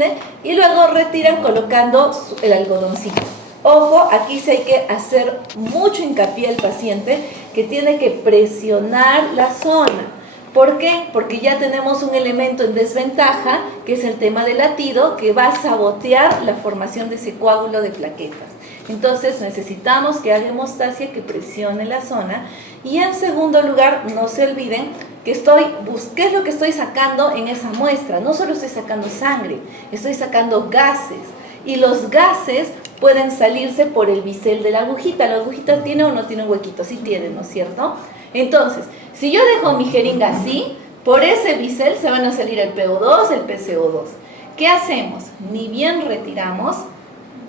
viene y luego retiran colocando el algodoncito. Ojo, aquí sí hay que hacer mucho hincapié al paciente que tiene que presionar la zona. ¿Por qué? Porque ya tenemos un elemento en desventaja, que es el tema del latido, que va a sabotear la formación de ese coágulo de plaquetas. Entonces necesitamos que haga hemostasia, que presione la zona. Y en segundo lugar, no se olviden que ¿qué es lo que estoy sacando en esa muestra? No solo estoy sacando sangre, estoy sacando gases. Y los gases pueden salirse por el bisel de la agujita. ¿La agujita tiene o no tiene un huequito? Sí tiene, ¿no es cierto? Entonces, si yo dejo mi jeringa así, por ese bisel se van a salir el PO2, el PCO2. ¿Qué hacemos? Ni bien retiramos,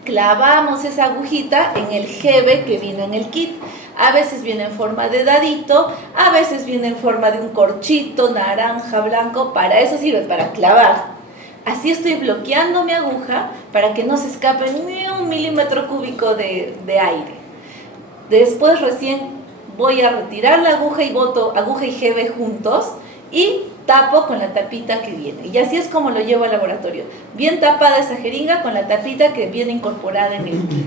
clavamos esa agujita en el jebe que viene en el kit. A veces viene en forma de dadito, a veces viene en forma de un corchito, naranja, blanco. Para eso sirve, para clavar. Así estoy bloqueando mi aguja para que no se escape ni 1 milímetro cúbico de aire. Después recién voy a retirar la aguja y boto aguja y jebe juntos y tapo con la tapita que viene. Y así es como lo llevo al laboratorio. Bien tapada esa jeringa con la tapita que viene incorporada en el kit.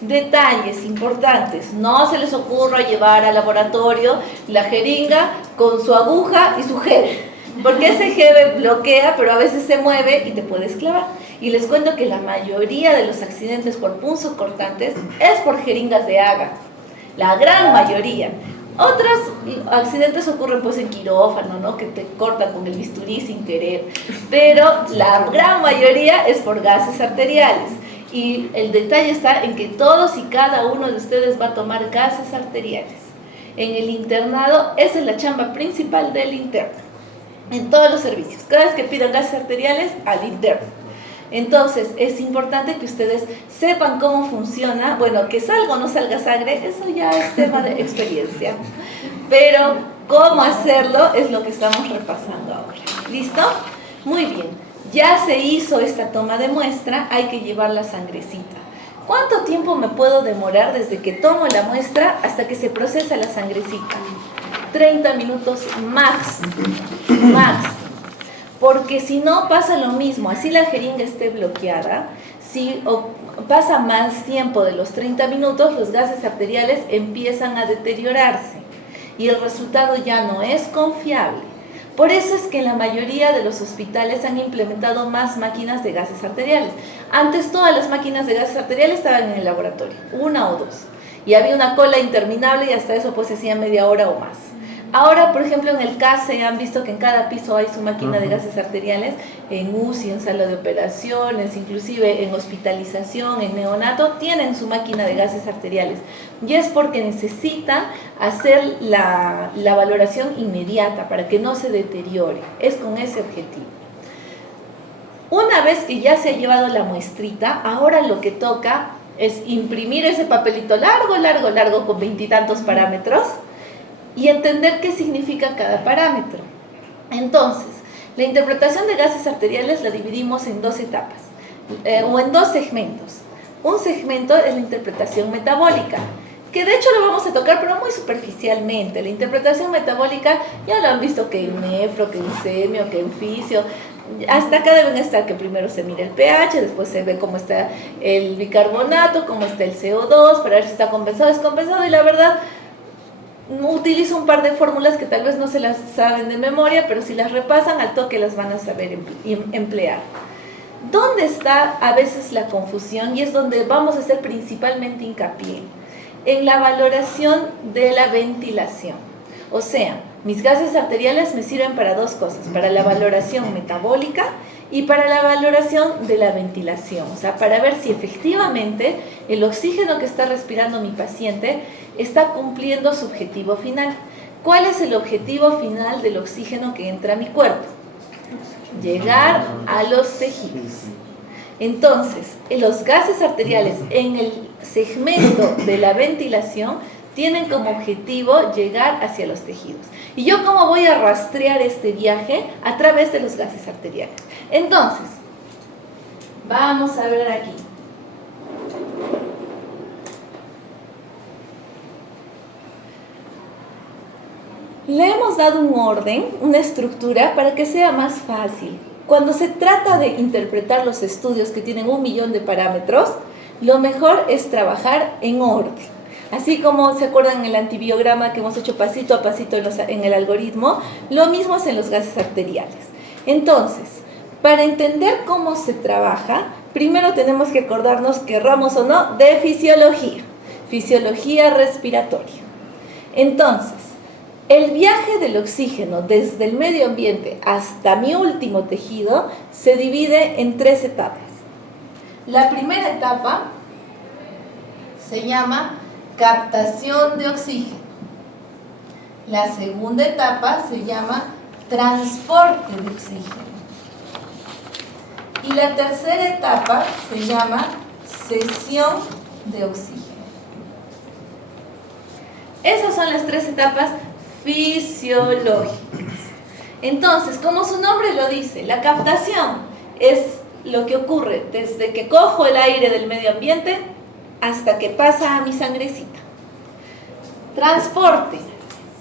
Detalles importantes, no se les ocurra llevar al laboratorio la jeringa con su aguja y su jebe, porque ese jebe bloquea, pero a veces se mueve y te puedes clavar. Y les cuento que la mayoría de los accidentes por punzocortantes es por jeringas de agar, la gran mayoría. Otros accidentes ocurren pues en quirófano, ¿no? Que te cortan con el bisturí sin querer, pero la gran mayoría es por gases arteriales. Y el detalle está en que todos y cada uno de ustedes va a tomar gases arteriales. En el internado, esa es la chamba principal del interno. En todos los servicios, cada vez que pidan gases arteriales, al interno. Entonces, es importante que ustedes sepan cómo funciona. Bueno, que salga o no salga sangre, eso ya es tema de experiencia. Pero cómo hacerlo es lo que estamos repasando ahora. ¿Listo? Muy bien. Ya se hizo esta toma de muestra, hay que llevar la sangrecita. ¿Cuánto tiempo me puedo demorar desde que tomo la muestra hasta que se procesa la sangrecita? 30 minutos max. Porque si no pasa lo mismo, así la jeringa esté bloqueada, si pasa más tiempo de los 30 minutos, los gases arteriales empiezan a deteriorarse y el resultado ya no es confiable. Por eso es que en la mayoría de los hospitales han implementado más máquinas de gases arteriales. Antes todas las máquinas de gases arteriales estaban en el laboratorio, 1 o 2. Y había una cola interminable y hasta eso pues se hacía media hora o más. Ahora, por ejemplo, en el CASE han visto que en cada piso hay su máquina de gases arteriales, en UCI, en sala de operaciones, inclusive en hospitalización, en neonato, tienen su máquina de gases arteriales. Y es porque necesitan hacer la valoración inmediata para que no se deteriore. Es con ese objetivo. Una vez que ya se ha llevado la muestrita, ahora lo que toca es imprimir ese papelito largo, con 20 y tantos parámetros, y entender qué significa cada parámetro. Entonces, la interpretación de gases arteriales la dividimos en 2 etapas, o en 2 segmentos. Un segmento es la interpretación metabólica, que de hecho lo vamos a tocar, pero muy superficialmente. La interpretación metabólica ya lo han visto que en nefro, que en semio, que en fisio. Hasta acá deben estar que primero se mira el pH, después se ve cómo está el bicarbonato, cómo está el CO2, para ver si está compensado o descompensado, y la verdad utilizo un par de fórmulas que tal vez no se las saben de memoria, pero si las repasan al toque las van a saber emplear. ¿Dónde está a veces la confusión? Y es donde vamos a hacer principalmente hincapié, en la valoración de la ventilación. O sea, mis gases arteriales me sirven para 2 cosas, para la valoración metabólica y para la valoración de la ventilación, o sea, para ver si efectivamente el oxígeno que está respirando mi paciente está cumpliendo su objetivo final. ¿Cuál es el objetivo final del oxígeno que entra a mi cuerpo? Llegar a los tejidos. Entonces, los gases arteriales en el segmento de la ventilación tienen como objetivo llegar hacia los tejidos. ¿Y yo cómo voy a rastrear este viaje? A través de los gases arteriales. Entonces, vamos a ver aquí. Le hemos dado un orden, una estructura para que sea más fácil. cuando se trata de interpretar los estudios que tienen 1.000.000 de parámetros, lo mejor es trabajar en orden. Así como se acuerdan en el antibiograma que hemos hecho pasito a pasito en el algoritmo, lo mismo es en los gases arteriales. Entonces, para entender cómo se trabaja, primero tenemos que acordarnos, querramos o no, de fisiología respiratoria. Entonces, el viaje del oxígeno desde el medio ambiente hasta mi último tejido se divide en 3 etapas. La primera etapa se llama captación de oxígeno. La segunda etapa se llama transporte de oxígeno. Y la tercera etapa se llama cesión de oxígeno. Esas son las 3 etapas fisiológicas. Entonces, como su nombre lo dice, la captación es lo que ocurre desde que cojo el aire del medio ambiente hasta que pasa a mi sangrecita. Transporte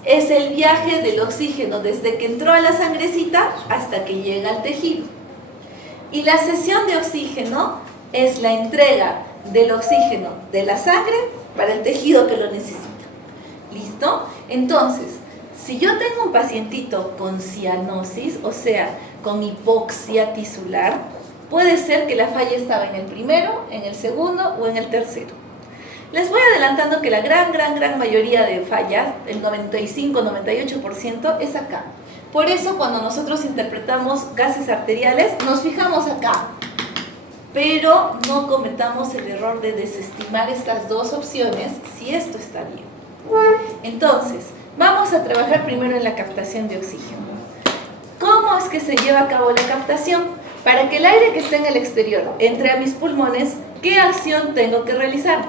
es el viaje del oxígeno desde que entró a la sangrecita hasta que llega al tejido. Y la cesión de oxígeno es la entrega del oxígeno de la sangre para el tejido que lo necesita. ¿Listo? Entonces, si yo tengo un pacientito con cianosis, o sea, con hipoxia tisular, puede ser que la falla estaba en el primero, en el segundo o en el tercero. Les voy adelantando que la gran mayoría de fallas, el 95-98%, es acá. Por eso cuando nosotros interpretamos gases arteriales, nos fijamos acá. Pero no cometamos el error de desestimar estas 2 opciones si esto está bien. Entonces, vamos a trabajar primero en la captación de oxígeno. ¿Cómo es que se lleva a cabo la captación? Para que el aire que está en el exterior entre a mis pulmones, ¿qué acción tengo que realizar?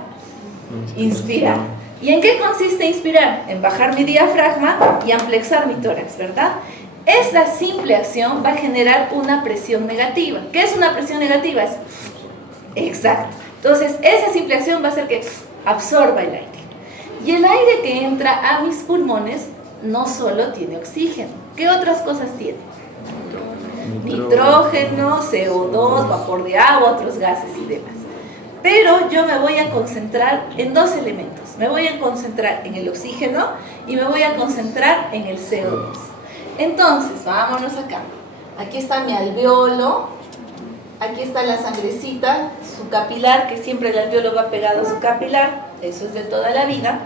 Inspirar. ¿Y en qué consiste inspirar? En bajar mi diafragma y amplexar mi tórax, ¿verdad? Esta simple acción va a generar una presión negativa. ¿Qué es una presión negativa? Exacto. Entonces, esa simple acción va a hacer que absorba el aire. Y el aire que entra a mis pulmones no solo tiene oxígeno. ¿Qué otras cosas tiene? Nitrógeno, CO2, vapor de agua, otros gases y demás. Pero yo me voy a concentrar en 2 elementos. Me voy a concentrar en el oxígeno y me voy a concentrar en el CO2. Entonces, vámonos acá. Aquí está mi alveolo. Aquí está la sangrecita, su capilar, que siempre el alveolo va pegado a su capilar. Eso es de toda la vida.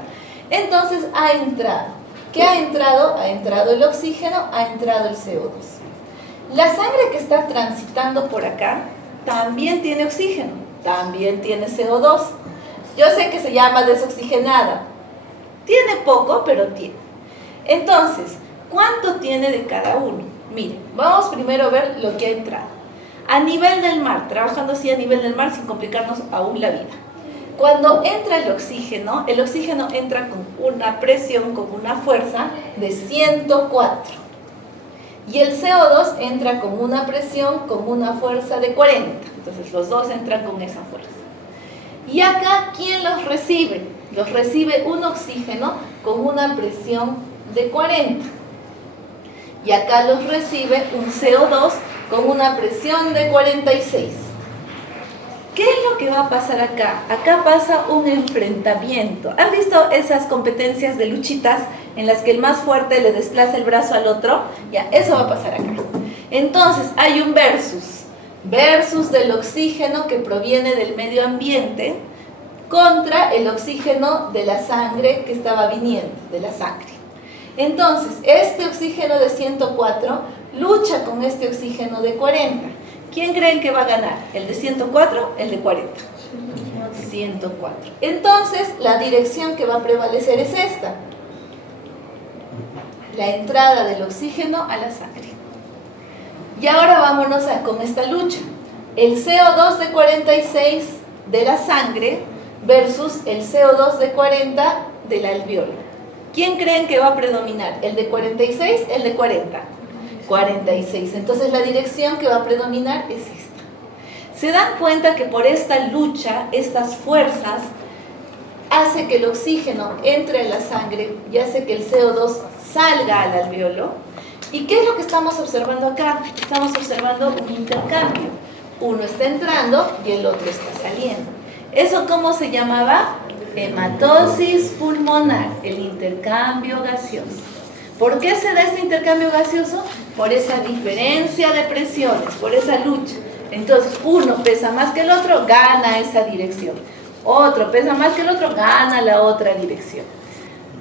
Entonces, ha entrado. ¿Qué ha entrado? Ha entrado el oxígeno, ha entrado el CO2. La sangre que está transitando por acá también tiene oxígeno, también tiene CO2. Yo sé que se llama desoxigenada. Tiene poco, pero tiene. Entonces, ¿cuánto tiene de cada uno? Miren, vamos primero a ver lo que ha entrado. A nivel del mar, trabajando así a nivel del mar sin complicarnos aún la vida. Cuando entra el oxígeno entra con una presión, con una fuerza de 104. Y el CO2 entra con una presión, con una fuerza de 40. Entonces los dos entran con esa fuerza. Y acá, ¿quién los recibe? Los recibe un oxígeno con una presión de 40. Y acá los recibe un CO2 con una presión de 46. ¿Qué es lo que va a pasar acá? Acá pasa un enfrentamiento. ¿Han visto esas competencias de luchitas en las que el más fuerte le desplaza el brazo al otro? Ya, eso va a pasar acá. Entonces, hay un versus del oxígeno que proviene del medio ambiente contra el oxígeno de la sangre que estaba viniendo, de la sangre. Entonces, este oxígeno de 104 lucha con este oxígeno de 40. ¿Quién creen que va a ganar? ¿El de 104? ¿El de 40? 104. Entonces, la dirección que va a prevalecer es esta. La entrada del oxígeno a la sangre. Y ahora vámonos con esta lucha. El CO2 de 46 de la sangre versus el CO2 de 40 del alveolo. ¿Quién creen que va a predominar? ¿El de 46? ¿El de 40? 46. Entonces la dirección que va a predominar es esta. Se dan cuenta que por esta lucha, estas fuerzas, hace que el oxígeno entre a la sangre y hace que el CO2 salga al alveolo. ¿Y qué es lo que estamos observando acá? Estamos observando un intercambio. Uno está entrando y el otro está saliendo. ¿Eso cómo se llamaba? Hematosis pulmonar, el intercambio gaseoso. ¿Por qué se da este intercambio gaseoso? Por esa diferencia de presiones, por esa lucha. Entonces, uno pesa más que el otro, gana esa dirección. Otro pesa más que el otro, gana la otra dirección.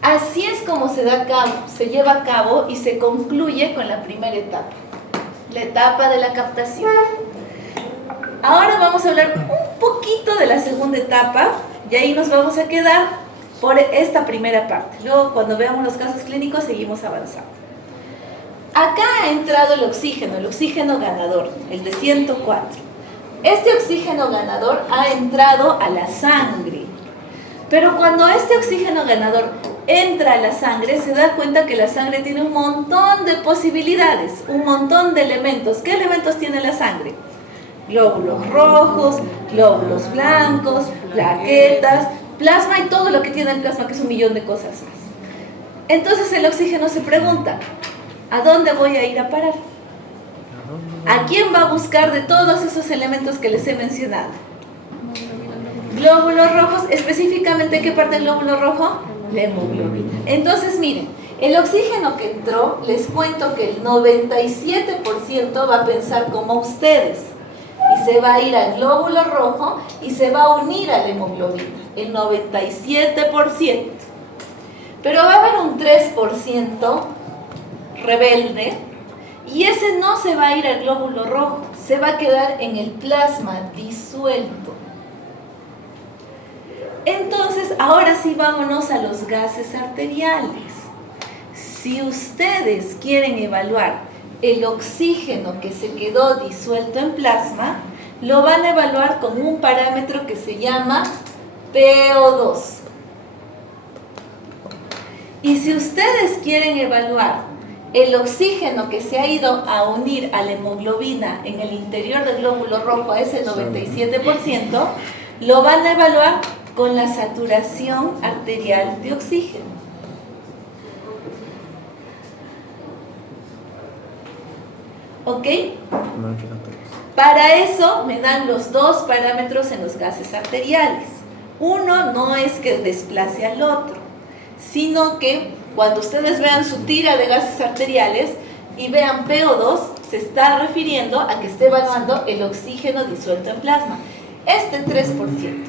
Así es como se lleva a cabo y se concluye con la primera etapa, la etapa de la captación. Ahora vamos a hablar un poquito de la segunda etapa y ahí nos vamos a quedar por esta primera parte. Luego, cuando veamos los casos clínicos, seguimos avanzando. Acá ha entrado el oxígeno ganador, el de 104. Este oxígeno ganador ha entrado a la sangre. Pero cuando este oxígeno ganador entra a la sangre, se da cuenta que la sangre tiene un montón de posibilidades, un montón de elementos. ¿Qué elementos tiene la sangre? Glóbulos rojos, glóbulos blancos, plaquetas, plasma y todo lo que tiene el plasma, que es un millón de cosas más. Entonces el oxígeno se pregunta, ¿a dónde voy a ir a parar? ¿A quién va a buscar de todos esos elementos que les he mencionado? Glóbulos rojos, específicamente, ¿qué parte del glóbulo rojo? La hemoglobina. Entonces, miren, el oxígeno que entró, les cuento que el 97% va a pensar como ustedes. Y se va a ir al glóbulo rojo y se va a unir a la hemoglobina. El 97%. Pero va a haber un 3% rebelde y ese no se va a ir al glóbulo rojo, se va a quedar en el plasma disuelto. Entonces, ahora sí vámonos a los gases arteriales. Si ustedes quieren evaluar el oxígeno que se quedó disuelto en plasma, lo van a evaluar con un parámetro que se llama PO2. Y si ustedes quieren evaluar el oxígeno que se ha ido a unir a la hemoglobina en el interior del glóbulo rojo, a ese 97%, lo van a evaluar con la saturación arterial de oxígeno. ¿Ok? Para eso me dan los dos parámetros en los gases arteriales. Uno no es que desplace al otro, sino que cuando ustedes vean su tira de gases arteriales y vean PO2, se está refiriendo a que esté evaluando el oxígeno disuelto en plasma, este 3%.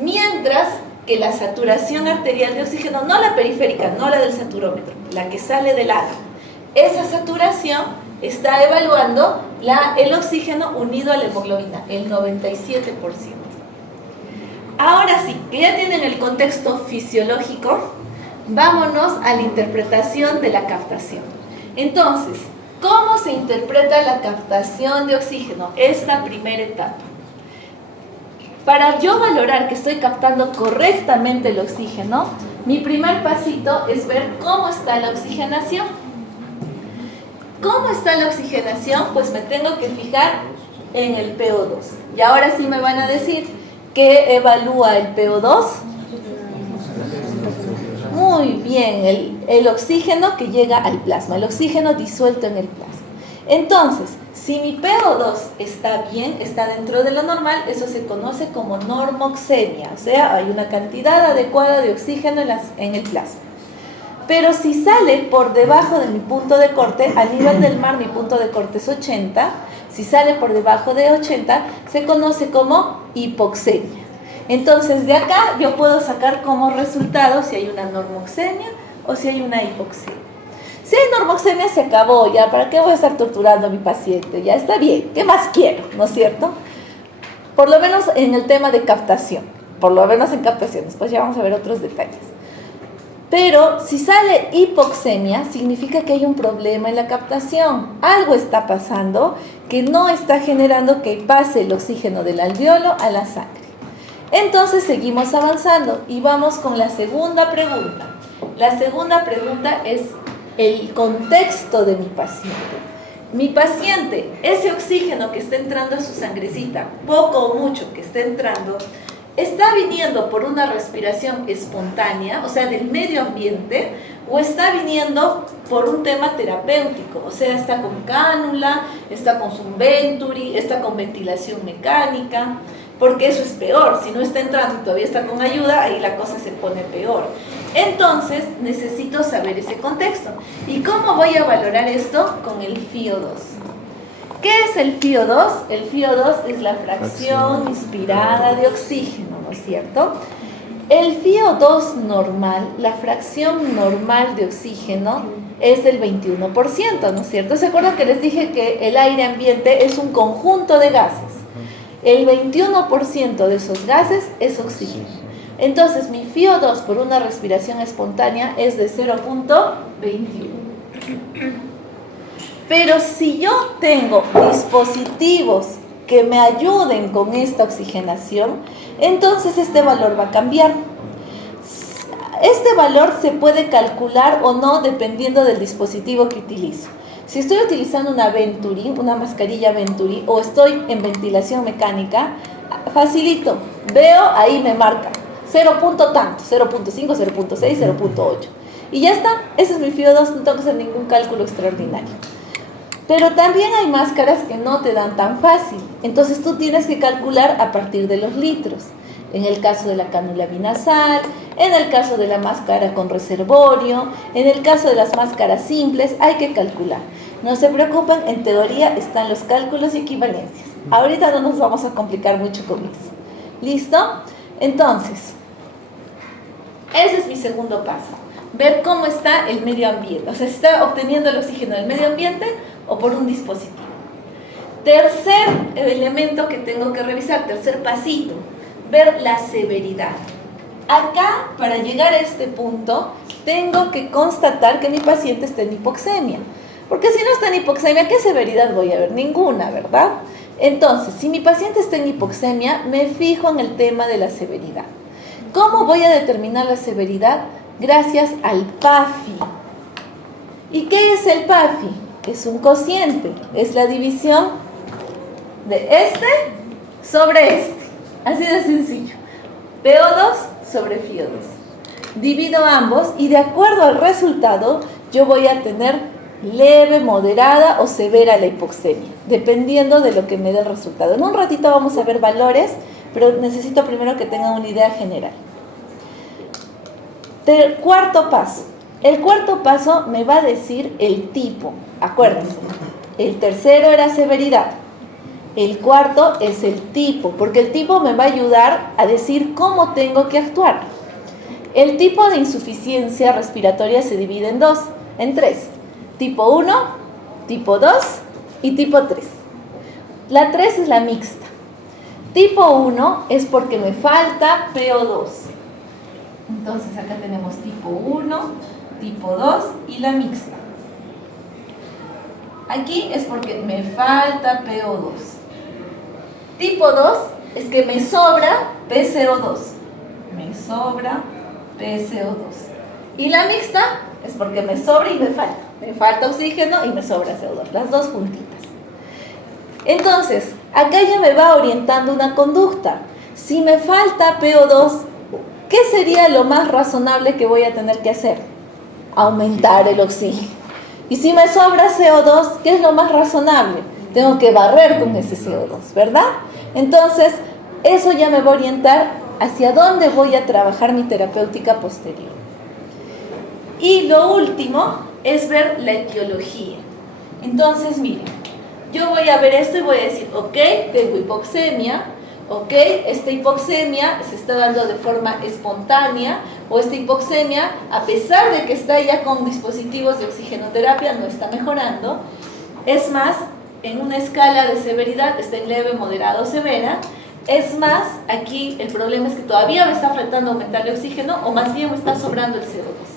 Mientras que la saturación arterial de oxígeno, no la periférica, no la del saturómetro, la que sale del lado, esa saturación está evaluando el oxígeno unido a la hemoglobina, el 97%. Ahora sí, que ya tienen el contexto fisiológico, vámonos a la interpretación de la captación. Entonces, ¿cómo se interpreta la captación de oxígeno? Esta primera etapa. Para yo valorar que estoy captando correctamente el oxígeno, mi primer pasito es ver cómo está la oxigenación. ¿Cómo está la oxigenación? Pues me tengo que fijar en el PO2. Y ahora sí me van a decir, ¿qué evalúa el PO2? Muy bien, el oxígeno que llega al plasma, el oxígeno disuelto en el plasma. Entonces, si mi PO2 está bien, está dentro de lo normal, eso se conoce como normoxemia, o sea, hay una cantidad adecuada de oxígeno en el plasma. Pero si sale por debajo de mi punto de corte, a nivel del mar mi punto de corte es 80, si sale por debajo de 80, se conoce como hipoxemia. Entonces, de acá yo puedo sacar como resultado si hay una normoxemia o si hay una hipoxemia. Si hay normoxemia, se acabó, ya, ¿para qué voy a estar torturando a mi paciente? Ya está bien, ¿qué más quiero? ¿No es cierto? Por lo menos en el tema de captación, por lo menos en captación, después ya vamos a ver otros detalles. Pero si sale hipoxemia, significa que hay un problema en la captación. Algo está pasando que no está generando que pase el oxígeno del alveolo a la sangre. Entonces seguimos avanzando y vamos con la segunda pregunta. La segunda pregunta es el contexto de mi paciente. Mi paciente, ese oxígeno que está entrando a su sangrecita, poco o mucho que esté entrando, ¿Está viniendo por una respiración espontánea, o sea, del medio ambiente, o está viniendo por un tema terapéutico? O sea, está con cánula, está con Sunventuri, está con ventilación mecánica, porque eso es peor. Si no está entrando y todavía está con ayuda, ahí la cosa se pone peor. Entonces, necesito saber ese contexto. ¿Y cómo voy a valorar esto? Con el FiO2. ¿Qué es el FiO2? El FiO2 es la fracción inspirada de oxígeno, ¿no es cierto? El FiO2 normal, la fracción normal de oxígeno, es del 21%, ¿no es cierto? ¿Se acuerdan que les dije que el aire ambiente es un conjunto de gases? El 21% de esos gases es oxígeno. Entonces, mi FiO2 por una respiración espontánea es de 0.21. Pero si yo tengo dispositivos que me ayuden con esta oxigenación, entonces este valor va a cambiar. Este valor se puede calcular o no dependiendo del dispositivo que utilizo. Si estoy utilizando una Venturi, una mascarilla Venturi, o estoy en ventilación mecánica, facilito, veo, ahí me marca 0. Tanto, 0.5, 0.6, 0.8. Y ya está, ese es mi FiO2, no tengo que hacer ningún cálculo extraordinario. Pero también hay máscaras que no te dan tan fácil. Entonces tú tienes que calcular a partir de los litros. En el caso de la cánula binasal, en el caso de la máscara con reservorio, en el caso de las máscaras simples, hay que calcular. No se preocupen, en teoría están los cálculos y equivalencias. Ahorita no nos vamos a complicar mucho con eso. ¿Listo? Entonces, ese es mi segundo paso. Ver cómo está el medio ambiente. O sea, si está obteniendo el oxígeno del medio ambiente o por un dispositivo. Tercer elemento que tengo que revisar, tercer pasito, ver la severidad. Acá, para llegar a este punto, tengo que constatar que mi paciente está en hipoxemia. Porque si no está en hipoxemia, ¿qué severidad voy a ver? Ninguna, ¿verdad? Entonces, si mi paciente está en hipoxemia, me fijo en el tema de la severidad. ¿Cómo voy a determinar la severidad? Gracias al PAFI. ¿Y qué es el PAFI? Es un cociente, es la división de este sobre este. Así de sencillo. PO2 sobre FiO2. Divido ambos y de acuerdo al resultado, yo voy a tener leve, moderada o severa la hipoxemia, dependiendo de lo que me dé el resultado. En un ratito vamos a ver valores, pero necesito primero que tengan una idea general. Cuarto paso. El cuarto paso me va a decir el tipo. Acuérdense, el tercero era severidad. El cuarto es el tipo, porque el tipo me va a ayudar a decir cómo tengo que actuar. El tipo de insuficiencia respiratoria se divide en tres. Tipo 1, tipo 2 y tipo 3. La 3 es la mixta. Tipo 1 es porque me falta PO2. Entonces acá tenemos tipo 1, tipo 2 y la mixta. Aquí es porque me falta PO2. Tipo 2 es que me sobra PCO2. Me sobra PCO2. Y la mixta es porque me sobra y me falta. Me falta oxígeno y me sobra CO2. Las dos juntitas. Entonces, acá ya me va orientando una conducta. Si me falta PO2, ¿qué sería lo más razonable que voy a tener que hacer? Aumentar el oxígeno. Y si me sobra CO2, ¿qué es lo más razonable? Tengo que barrer con ese CO2, ¿verdad? Entonces, eso ya me va a orientar hacia dónde voy a trabajar mi terapéutica posterior. Y lo último es ver la etiología. Entonces, miren, yo voy a ver esto y voy a decir, ok, tengo hipoxemia, ok, esta hipoxemia se está dando de forma espontánea, o esta hipoxemia, a pesar de que está ya con dispositivos de oxigenoterapia, no está mejorando. Es más, en una escala de severidad está en leve, moderado o severa. Es más, aquí el problema es que todavía me está faltando aumentar el oxígeno, o más bien me está sobrando el CO2.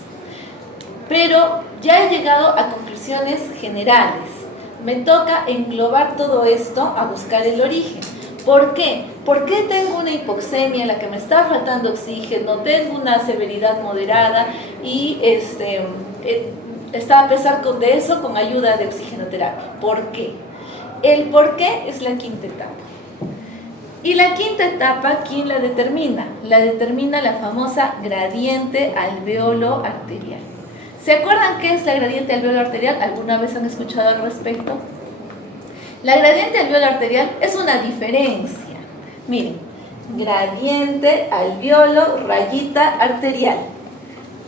Pero ya he llegado a conclusiones generales. Me toca englobar todo esto a buscar el origen. ¿Por qué? ¿Por qué tengo una hipoxemia en la que me está faltando oxígeno, tengo una severidad moderada y está a pesar de eso con ayuda de oxigenoterapia? ¿Por qué? El por qué es la quinta etapa. Y la quinta etapa, ¿quién la determina? La determina la famosa gradiente alveolo arterial. ¿Se acuerdan qué es la gradiente alveolo arterial? ¿Alguna vez han escuchado al respecto? La gradiente alveolo arterial es una diferencia. Miren, gradiente alveolo rayita arterial.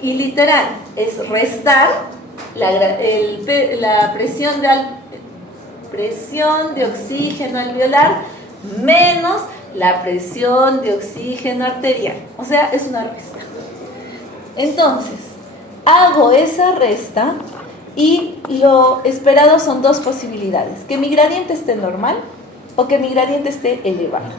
Y literal, es restar la presión de oxígeno alveolar menos la presión de oxígeno arterial. O sea, es una resta. Entonces, hago esa resta y lo esperado son dos posibilidades: que mi gradiente esté normal o que mi gradiente esté elevado.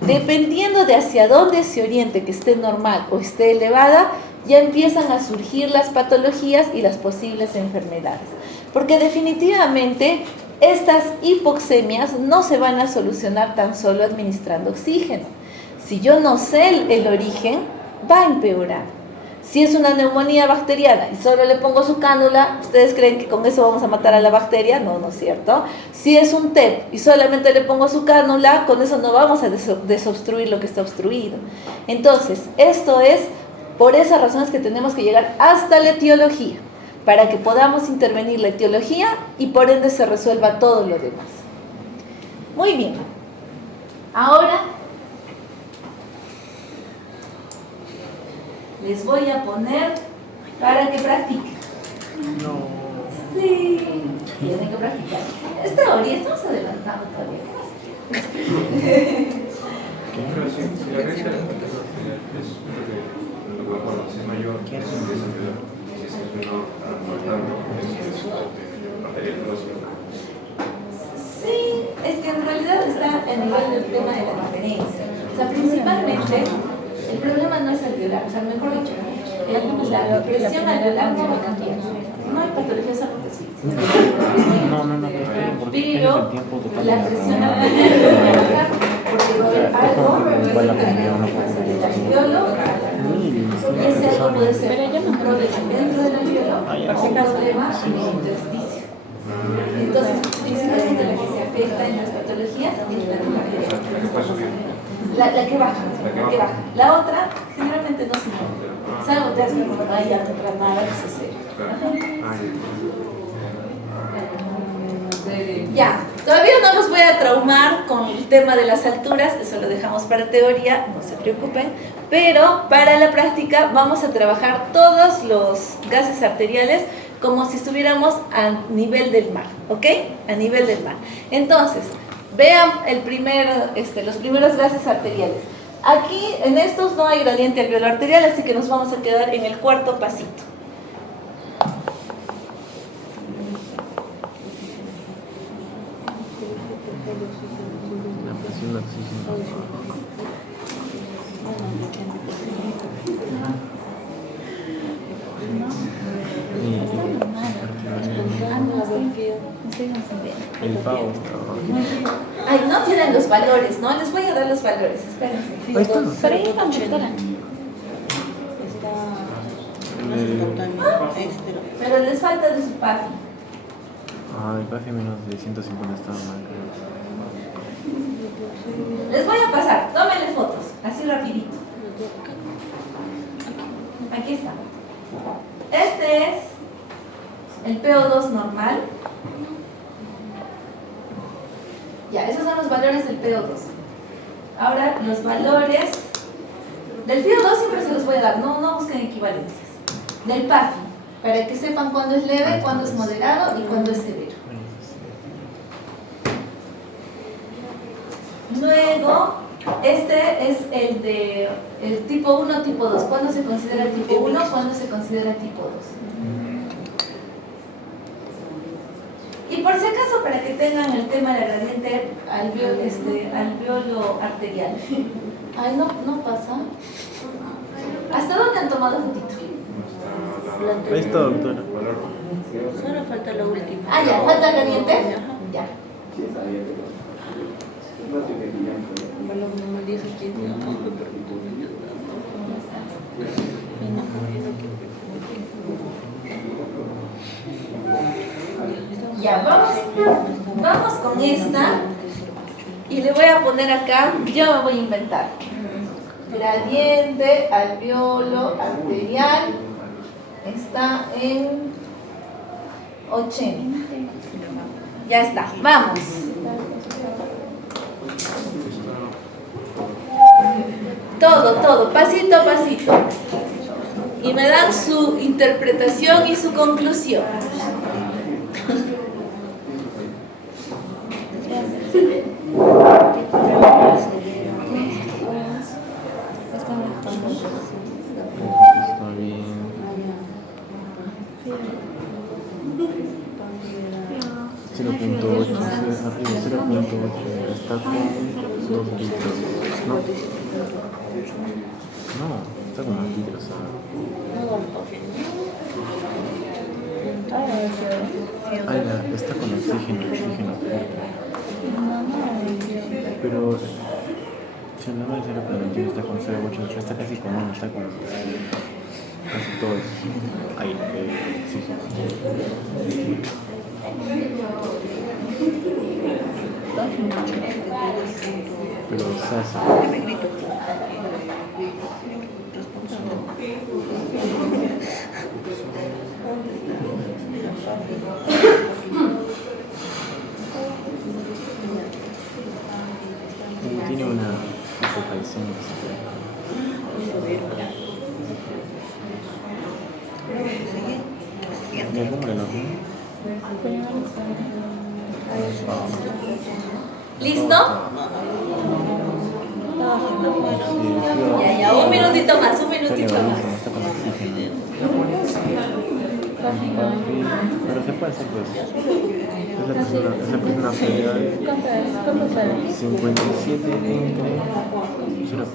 Dependiendo de hacia dónde se oriente, que esté normal o esté elevada, ya empiezan a surgir las patologías y las posibles enfermedades. Porque definitivamente estas hipoxemias no se van a solucionar tan solo administrando oxígeno. Si yo no sé el origen, va a empeorar. Si es una neumonía bacteriana y solo le pongo su cánula, ¿ustedes creen que con eso vamos a matar a la bacteria? No, no es cierto. Si es un TEP y solamente le pongo su cánula, con eso no vamos a desobstruir lo que está obstruido. Entonces, esto es por esas razones que tenemos que llegar hasta la etiología, para que podamos intervenir la etiología y por ende se resuelva todo lo demás. Muy bien. Ahora les voy a poner para que practiquen. No. Sí, tienen que practicar. Es teoría, estamos adelantando todavía. Pero si la creencia de la es cuando es mayor, es menor, si es menor, Sí, es que en realidad está a nivel del tema de la diferencia. O sea, principalmente el problema no es alveolar, o sea, mejor dicho, la presión alveolar no va a cambiar. No hay patologías alveolares. Pero la presión alveolar va a bajar porque va a haber algo que va a pasar del alveolo y ese algo puede ser un problema dentro del alveolo o un problema en el intersticio. Entonces, principalmente la que se afecta en las patologías es la que baja. La otra generalmente no se mueve. Salvo te hace como no haya otra nada que se cero. Ya, todavía no los voy a traumar con el tema de las alturas, eso lo dejamos para teoría, no se preocupen, pero para la práctica vamos a trabajar todos los gases arteriales como si estuviéramos a nivel del mar, ¿ok? A nivel del mar. Entonces, vean los primeros gases arteriales. Aquí, en estos no hay gradiente alveolo arterial, así que nos vamos a quedar en el cuarto pasito. La presión de oxígeno. El pavo. Ay, no tienen los valores, ¿no? Les voy a dar los valores, espérense. Ahí está. Pero ahí está, doctora. Pero les falta de su PAFI. El PAFI menos de 150 estaba mal, creo. Les voy a pasar, tómenle fotos, así rapidito. Aquí está. Este es el PO2 normal. Ya, esos son los valores del PO2. Ahora, los valores del PO2 siempre se los voy a dar, no busquen equivalencias. Del PAFI, para que sepan cuándo es leve, cuándo es moderado y cuándo es severo. Luego, este es el tipo 1, tipo 2. ¿Cuándo se considera tipo 1? ¿Cuándo se considera tipo 2? Y por si acaso, para que tengan el tema de la gradiente alveolo arterial. Ay, no pasa. ¿Hasta dónde han tomado fotito? Ahí está, doctora. Solo falta lo último. Ah, ya, ¿falta el gradiente? Ya. Ya, vamos con esta. Y le voy a poner acá, yo me voy a inventar. Gradiente alveolo arterial está en 80. Ya está, vamos. Todo, pasito a pasito. Y me dan su interpretación y su conclusión. Está bien. 0.8, arriba 0.8, está con 2 litros. No, está con 2 litros. Ah, ya, está con oxígeno. Pero si el número 0.21 está con 0.8, está casi con 1, está con casi todo es aire, oxígeno. Pero se hace. Tiene una hipotensión. ¿Ya cómo le lo ¿Listo? Ya, un minutito más. Está con oxígeno. Pero se puede hacer pues. Es la primera pelea de 57 entre 0.8.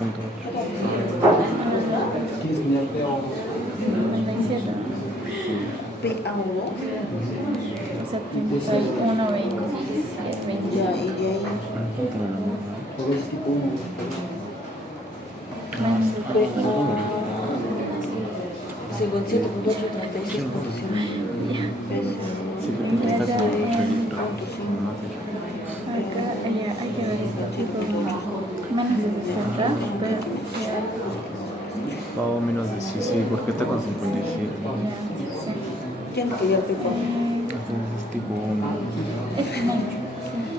O menos de sí, porque está con 57. Entonces es tipo 1.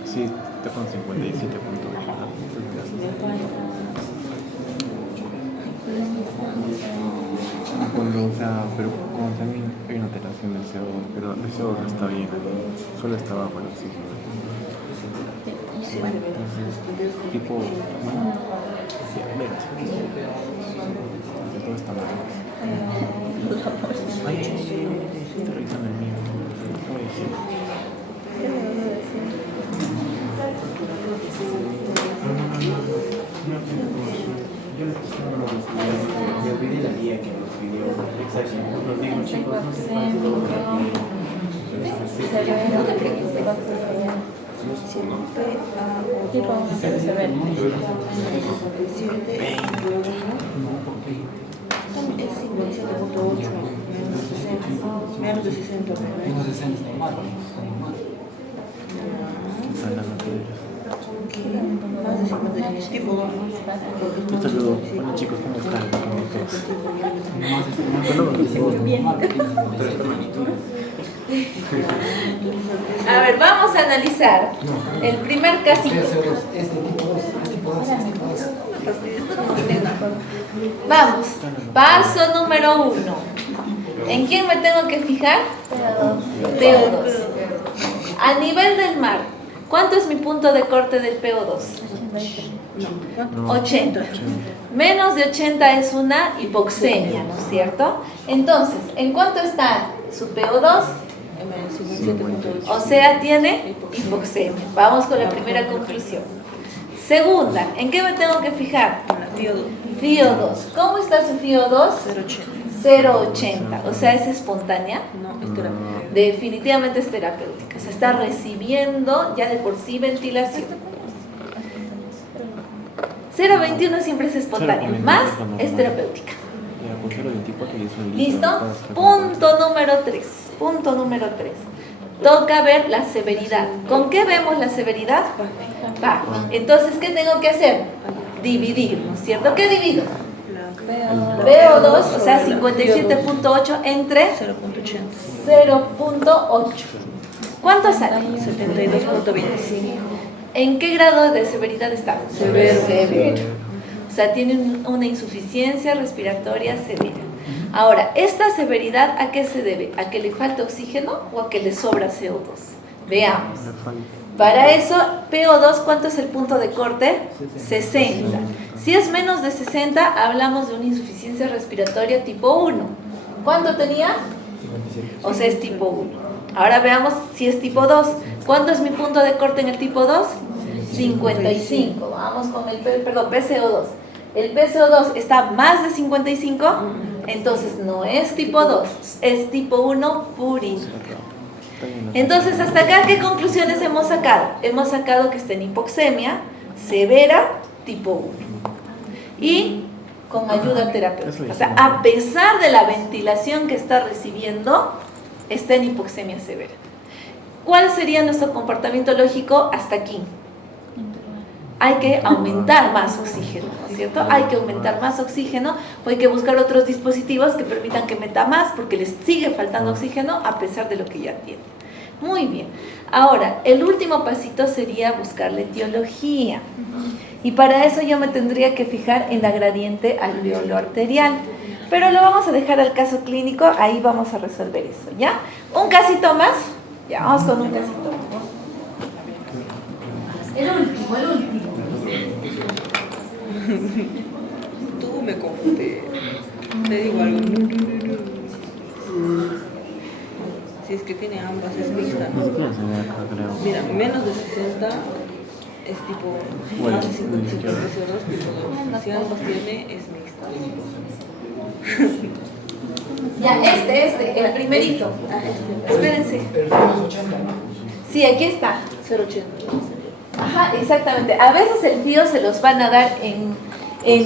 Sí, está con 57 puntos. Pero como también hay una alteración del CO2, pero el CO2 está bien, solo está bajo el oxígeno. Entonces, tipo, todo está mal. Ay, estoy revisando el mío. ¿Cómo decir? Me olvidé la guía que nos pidió. Exacto. Nos dijo, chicos, no se pasen de menos de 60. Menos de 60 es normal. Más de 50. Tipo 2. Un saludo. Hola chicos, ¿cómo están? A ver, vamos a analizar el primer casito. Vamos, paso número 1. ¿En quién me tengo que fijar? PO2. A nivel del mar, ¿cuánto es mi punto de corte del PO2? 80. Menos de 80 es una hipoxemia, ¿no es cierto? Entonces, ¿en cuánto está su PO2? O sea, tiene hipoxemia. Vamos con la primera conclusión. Segunda, ¿en qué me tengo que fijar? FiO2. ¿Cómo está su FiO2? 0,80. O sea, ¿es espontánea? No, es terapéutica. Definitivamente es terapéutica. Se está recibiendo ya de por sí ventilación. 0,21 siempre es espontánea. Más es terapéutica. ¿Listo? Punto número 3. toca ver la severidad. ¿Con qué vemos la severidad? PAFI. Entonces, ¿qué tengo que hacer? Dividir, ¿no es cierto? ¿Qué divido? PO2, o sea, 57.8 entre 0.8. ¿Cuánto sale? 72.25. ¿En qué grado de severidad está? Severo. O sea, tiene una insuficiencia respiratoria severa. Ahora, ¿esta severidad a qué se debe? ¿A que le falta oxígeno o a que le sobra CO2? Veamos. Para eso, PO2, ¿cuánto es el punto de corte? 60. Si es menos de 60, hablamos de una insuficiencia respiratoria tipo 1. ¿Cuánto tenía? O sea, es tipo 1. Ahora veamos si es tipo 2. ¿Cuánto es mi punto de corte en el tipo 2? 55. Vamos con el PCO2. El PCO2 está más de 55, entonces no es tipo 2, es tipo 1 purino. Entonces, hasta acá, ¿qué conclusiones hemos sacado? Hemos sacado que está en hipoxemia severa tipo 1 y con ayuda terapéutica. O sea, a pesar de la ventilación que está recibiendo, está en hipoxemia severa. ¿Cuál sería nuestro comportamiento lógico hasta aquí? Hay que aumentar más oxígeno, ¿no es cierto? Hay que aumentar más oxígeno, o hay que buscar otros dispositivos que permitan que meta más, porque les sigue faltando oxígeno a pesar de lo que ya tiene. Muy bien. Ahora, el último pasito sería buscar la etiología. Y para eso yo me tendría que fijar en la gradiente alveolo-arterial. Pero lo vamos a dejar al caso clínico, ahí vamos a resolver eso, ¿ya? ¿Un casito más? Ya, vamos con un casito más. El último. Tú me confundes. Te digo algo. Si es que tiene ambas, es mixta. Mira, menos de 60 es tipo más de 55 PCO2 tipo 2. Si ambas tiene, es mixta. Ya, el primerito. Espérense. Sí, aquí está. 0.80. Ajá, exactamente. A veces el FIO se los van a dar en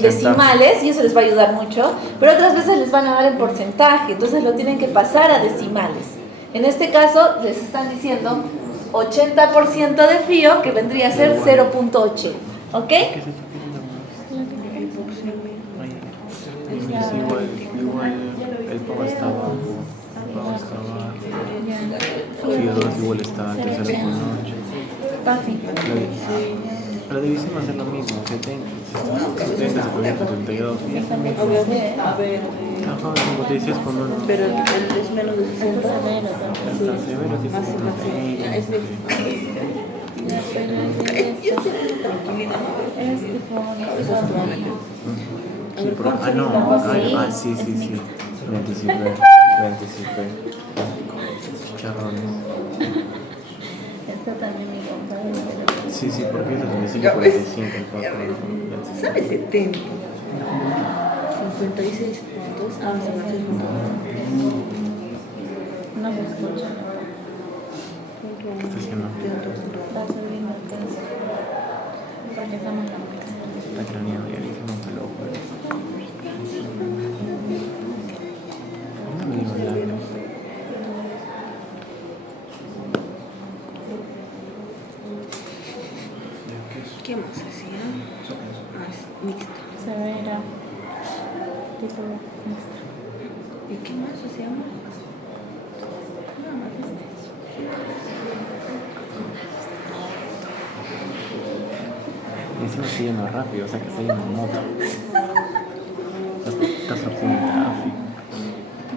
decimales y eso les va a ayudar mucho, pero otras veces les van a dar en porcentaje, entonces lo tienen que pasar a decimales. En este caso les están diciendo 80% de FIO, que vendría a ser 0.8, ¿ok? Igual el pavo estaba FIO2 igual estaba en 0.8. La división va a ser lo mismo, 70 se podría 72. A ver. Ajá, 56 con 1. Pero el es menos de 60. Más ya es mixta. Yo estoy tranquilita. Eso es totalmente. Sí. Me anticipé. Chicharrones. Esto también mi compañero. Sí, porque es 35, 45, ¿Sabes 70? 56 puntos. Ah, 56 puntos. No se escucha. ¿Qué está haciendo? Está subiendo el peso. Porque estamos en la Está craneando y ahí se monta el ojo. No me digo nada. ¿Qué más hacía? Ah, es mixta. severa. Tipo mixta. ¿Y qué más hacíamos? Nada más. Y encima está yendo rápido, o sea que está yendo en moto. Está sortiendo el tráfico.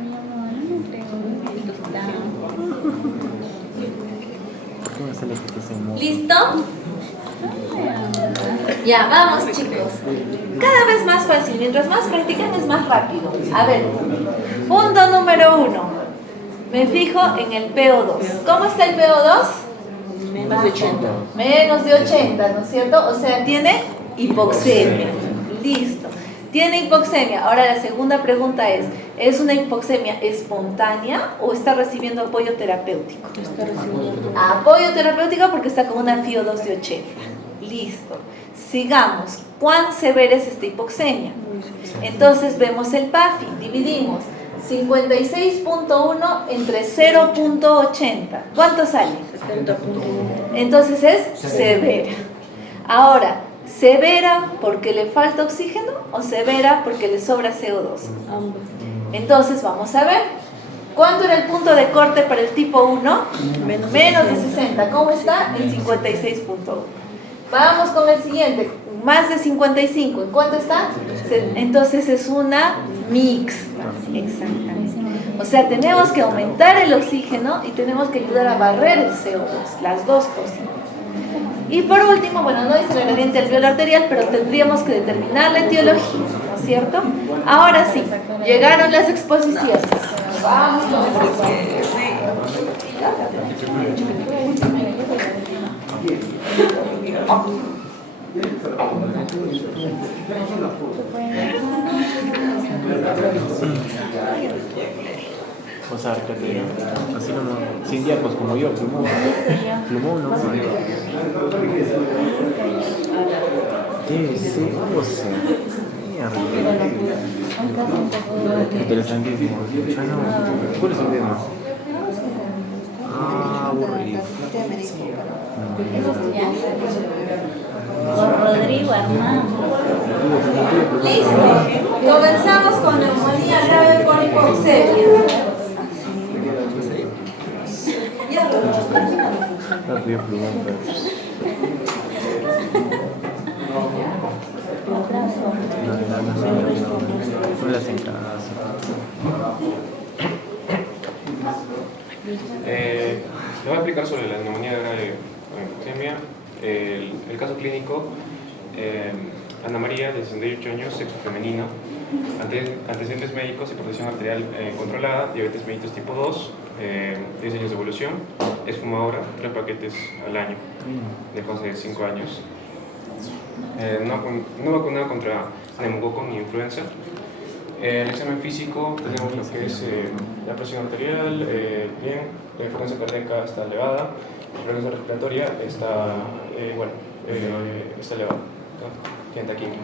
No creo. ¿Por qué me sale que estás en moto? ¿Listo? Ya, vamos chicos. Cada vez más fácil, mientras más practican es más rápido. A ver, punto número 1. Me fijo en el PO2. ¿Cómo está el PO2? Menos de 80. Menos de 80, ¿no es cierto? O sea, tiene hipoxemia. Listo. Tiene hipoxemia. Ahora la segunda pregunta ¿es una hipoxemia espontánea o está recibiendo apoyo terapéutico? Está recibiendo. Apoyo terapéutico porque está con una FIO2 de 80. Listo. Sigamos. ¿Cuán severa es esta hipoxemia? Entonces vemos el PAFI. Dividimos. 56.1 entre 0.80. ¿Cuánto sale? 70.1. Entonces es severa. Ahora, ¿severa porque le falta oxígeno o severa porque le sobra CO2? Ambos. Entonces vamos a ver. ¿Cuánto era el punto de corte para el tipo 1? Menos De 60. ¿Cómo está? En 56.1. Vamos con el siguiente. Más de 55. ¿En cuánto está? Entonces es una mixta. Exactamente. O sea, tenemos que aumentar el oxígeno y tenemos que ayudar a barrer el CO2. Las dos cosas. Y por último, bueno, no dice el gradiente alveolar arterial, pero tendríamos que determinar la etiología, ¿no es cierto? Ahora sí, llegaron las exposiciones. Vamos con las exposiciones. Posar cátedra. Así nomás. Sin diapos como yo, plumón. Plumón, no. ¿Qué es eso? Mierda. Interesantísimo. Ah, no. ¿Cuál es el tema? Ah, aburrido. Con Rodrigo Armando. Listo. Comenzamos con neumonía grave por hipoxemia. Rápido, plumón, pero... No le hacen caso. Le voy a explicar sobre la neumonía grave con hipoxemia. El caso clínico, Ana María, de 68 años, sexo femenino, antecedentes médicos, hipertensión arterial controlada, diabetes mellitus tipo 2, 10 años de evolución, es fumadora, 3 paquetes al año, dejó hace 5 años. No vacunada contra neumococo ni influenza. El examen físico tenemos lo que es la presión arterial, bien, la frecuencia cardíaca está elevada, la frecuencia respiratoria está, está elevada, ¿no? Tiene taquimia.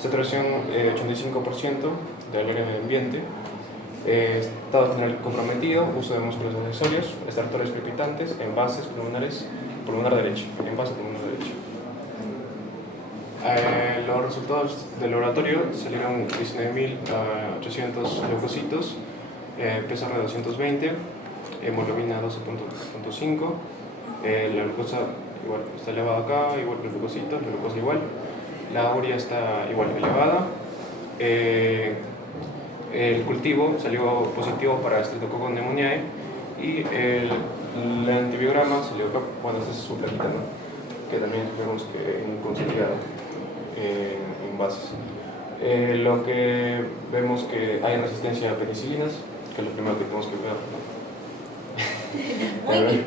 Saturación 85% del área de ambiente, estado general comprometido, uso de músculos accesorios, estertores crepitantes, envases pulmonares, pulmonar derecho, envase pulmonar derecho. Los resultados del laboratorio salieron 19.800 leucocitos, PCR de 220, hemoglobina 12.5, la glucosa igual está elevada acá, igual que el glucosito, la glucosa igual, la urea está igual elevada, el cultivo salió positivo para Streptococcus pneumoniae y el antibiograma salió acá, bueno, esta es su plaquita, ¿no? Que también vemos que concentrado en bases. Lo que vemos que hay resistencia a penicilinas, que es lo primero que tenemos que ver, ¿no? Muy bien.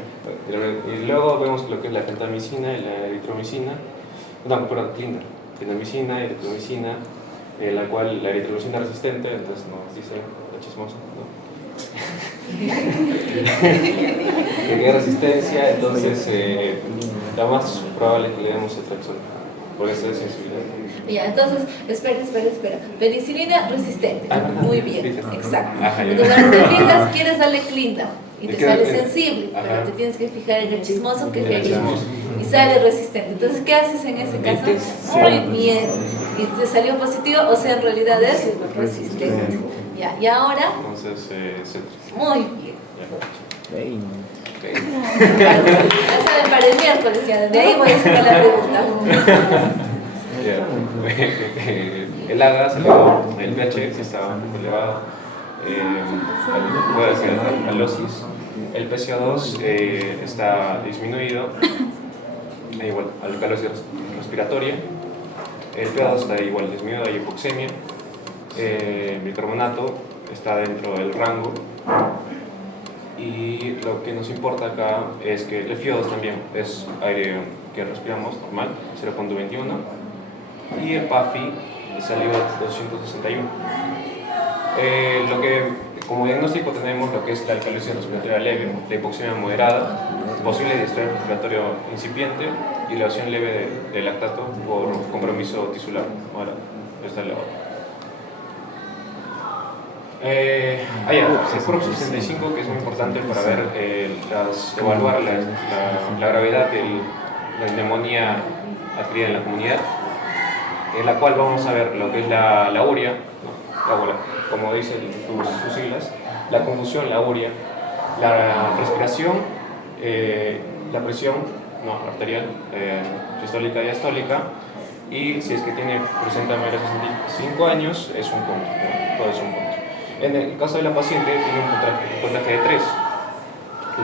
Y luego vemos lo que es la gentamicina y la eritromicina, no, perdón, clindamicina y eritromicina, la cual la eritromicina es resistente, entonces nos dice la chismosa, ¿no? Que hay resistencia, entonces lo más probable es que le demos ceftriaxona, porque eso es sensibilidad. Ya, entonces, espera. Penicilina resistente. Muy bien, exacto. Entonces, cuando te fijas, quieres darle clindam y te sale sensible, pero te tienes que fijar en el chismoso que es y sale resistente. Entonces, ¿qué haces en ese caso? Muy bien. Y te salió positivo, o sea, en realidad es resistente. Ya, y ahora. Entonces, muy bien. Okay. Ya saben, para el miércoles, ya, de ahí voy a sacar la pregunta. El AGA salió, el pH estaba un poco elevado, puede ser alosis. El PCO2 está disminuido, igual, alcalosis respiratoria. El PO2 está igual disminuido, hay hipoxemia. El bicarbonato está dentro del rango. Y lo que nos importa acá es que el FiO2 también es aire que respiramos normal, 0.21. Y el PAFI salió 261. Lo que como diagnóstico tenemos lo que es la alcalosis respiratoria leve, la hipoxemia moderada, posible distrés respiratorio incipiente y elevación leve de lactato por compromiso tisular. Ahora está elevado. El curso 65, que es muy importante para ver, evaluar la gravedad de la neumonía adquirida en la comunidad, en la cual vamos a ver lo que es la urea, ¿no? Como dicen sus siglas, la confusión, la urea, la respiración, la presión, ¿no? Arterial, sistólica y diastólica, y si es que presenta mayores de 65 años, es un punto, ¿no? Todo es un punto. En el caso de la paciente, tiene un puntaje de 3,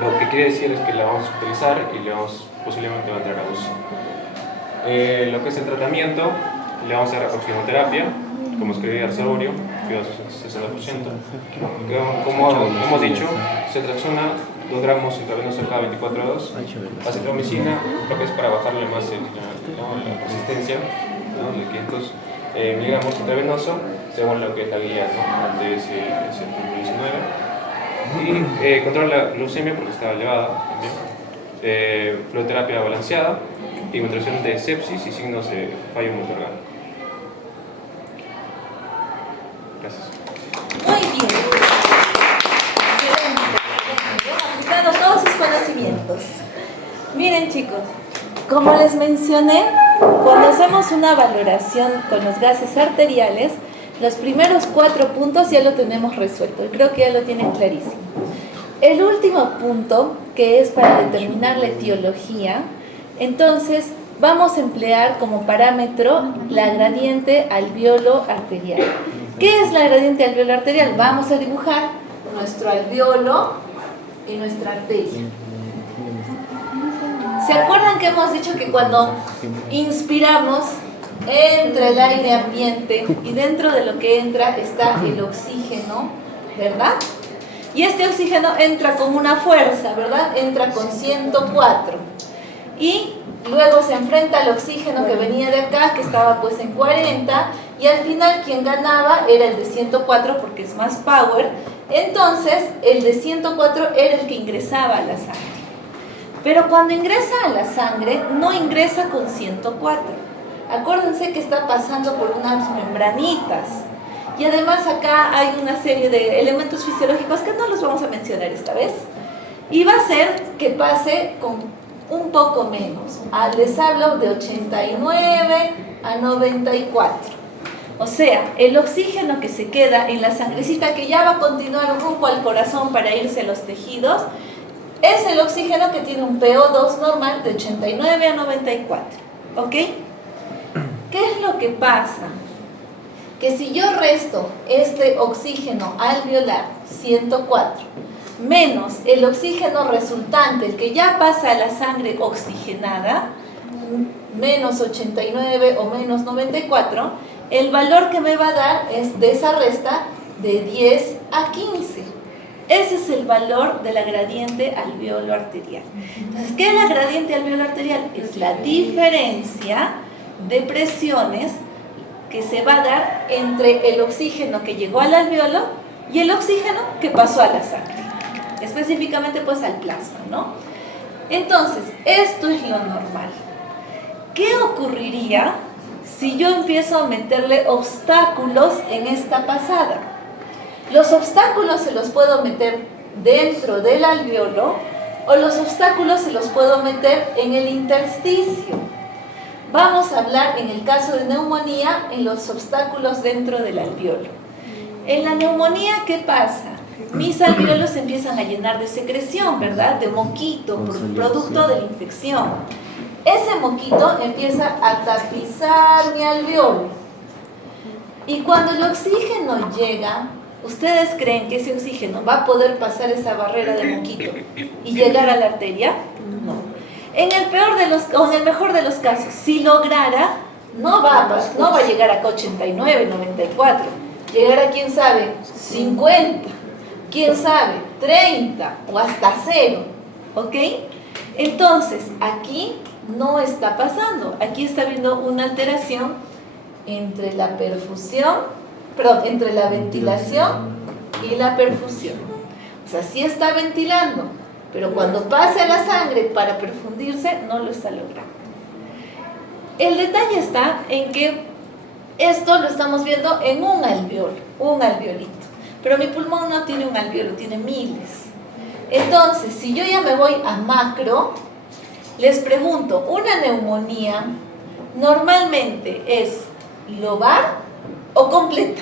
lo que quiere decir es que la vamos a hospitalizar y posiblemente va a entrar a UCI. Lo que es el tratamiento, le vamos a hacer oxigenoterapia, como escribí Arceburio, que es 60%. Como hemos dicho, cetraxona 2 gramos intravenoso cada 24 horas, acitromicina, lo que es para bajarle más la resistencia, ¿no? De 500 miligramos intravenoso, según lo que es la guía, ¿no? Antes el 119. Y controla la glucemia porque estaba elevada también. Fluoterapia balanceada, y controlación de sepsis y signos de fallo multiorgánico. Gracias. Muy bien. Aplicando todos sus conocimientos. Miren, chicos, como les mencioné, cuando hacemos una valoración con los gases arteriales, los primeros 4 puntos ya lo tenemos resuelto y creo que ya lo tienen clarísimo. El último punto, que es para determinar la etiología, entonces vamos a emplear como parámetro la gradiente alveolo arterial. ¿Qué es la gradiente alveolo arterial? Vamos a dibujar nuestro alveolo y nuestra arteria. ¿Se acuerdan que hemos dicho que cuando inspiramos entra el aire ambiente y dentro de lo que entra está el oxígeno, ¿verdad? Y este oxígeno entra con una fuerza, ¿verdad? Entra con 104 y luego se enfrenta al oxígeno que venía de acá, que estaba pues en 40, y al final quien ganaba era el de 104 porque es más power. Entonces el de 104 era el que ingresaba a la sangre. Pero cuando ingresa a la sangre, no ingresa con 104. Acuérdense que está pasando por unas membranitas. Y además acá hay una serie de elementos fisiológicos que no los vamos a mencionar esta vez. Y va a ser que pase con un poco menos. Les hablo de 89 a 94. O sea, el oxígeno que se queda en la sangrecita, que ya va a continuar rumbo al corazón para irse a los tejidos, es el oxígeno que tiene un PO2 normal de 89 a 94. ¿Ok? ¿Qué es lo que pasa? Que si yo resto este oxígeno alveolar, 104, menos el oxígeno resultante, el que ya pasa a la sangre oxigenada, menos 89 o menos 94, el valor que me va a dar es de esa resta de 10 a 15. Ese es el valor de la gradiente alveolo arterial. Entonces, ¿qué es la gradiente alveolo arterial? Es la diferencia de presiones que se va a dar entre el oxígeno que llegó al alveolo y el oxígeno que pasó a la sangre, específicamente pues al plasma, ¿no? Entonces, esto es lo normal. ¿Qué ocurriría si yo empiezo a meterle obstáculos en esta pasada? Los obstáculos se los puedo meter dentro del alveolo o los obstáculos se los puedo meter en el intersticio. Vamos a hablar en el caso de neumonía en los obstáculos dentro del alveolo. En la neumonía, ¿qué pasa? Mis alveolos se empiezan a llenar de secreción, ¿verdad? De moquito, producto de la infección. Ese moquito empieza a tapizar mi alveolo. Y cuando el oxígeno llega, ¿ustedes creen que ese oxígeno va a poder pasar esa barrera de moquito y llegar a la arteria? No. En el mejor de los casos, si lograra, no va a llegar acá a 89, 94. Llegará, quién sabe, 50, quién sabe, 30 o hasta 0. ¿Ok? Entonces, aquí no está pasando. Aquí está habiendo una alteración entre la entre la ventilación y la perfusión. O sea, sí está ventilando, pero cuando pase a la sangre para perfundirse, no lo está logrando. El detalle está en que esto lo estamos viendo en un alveolito. pero mi pulmón no tiene un alvéolo, tiene miles. Entonces, si yo ya me voy a macro, les pregunto, ¿una neumonía normalmente es lobar o completa?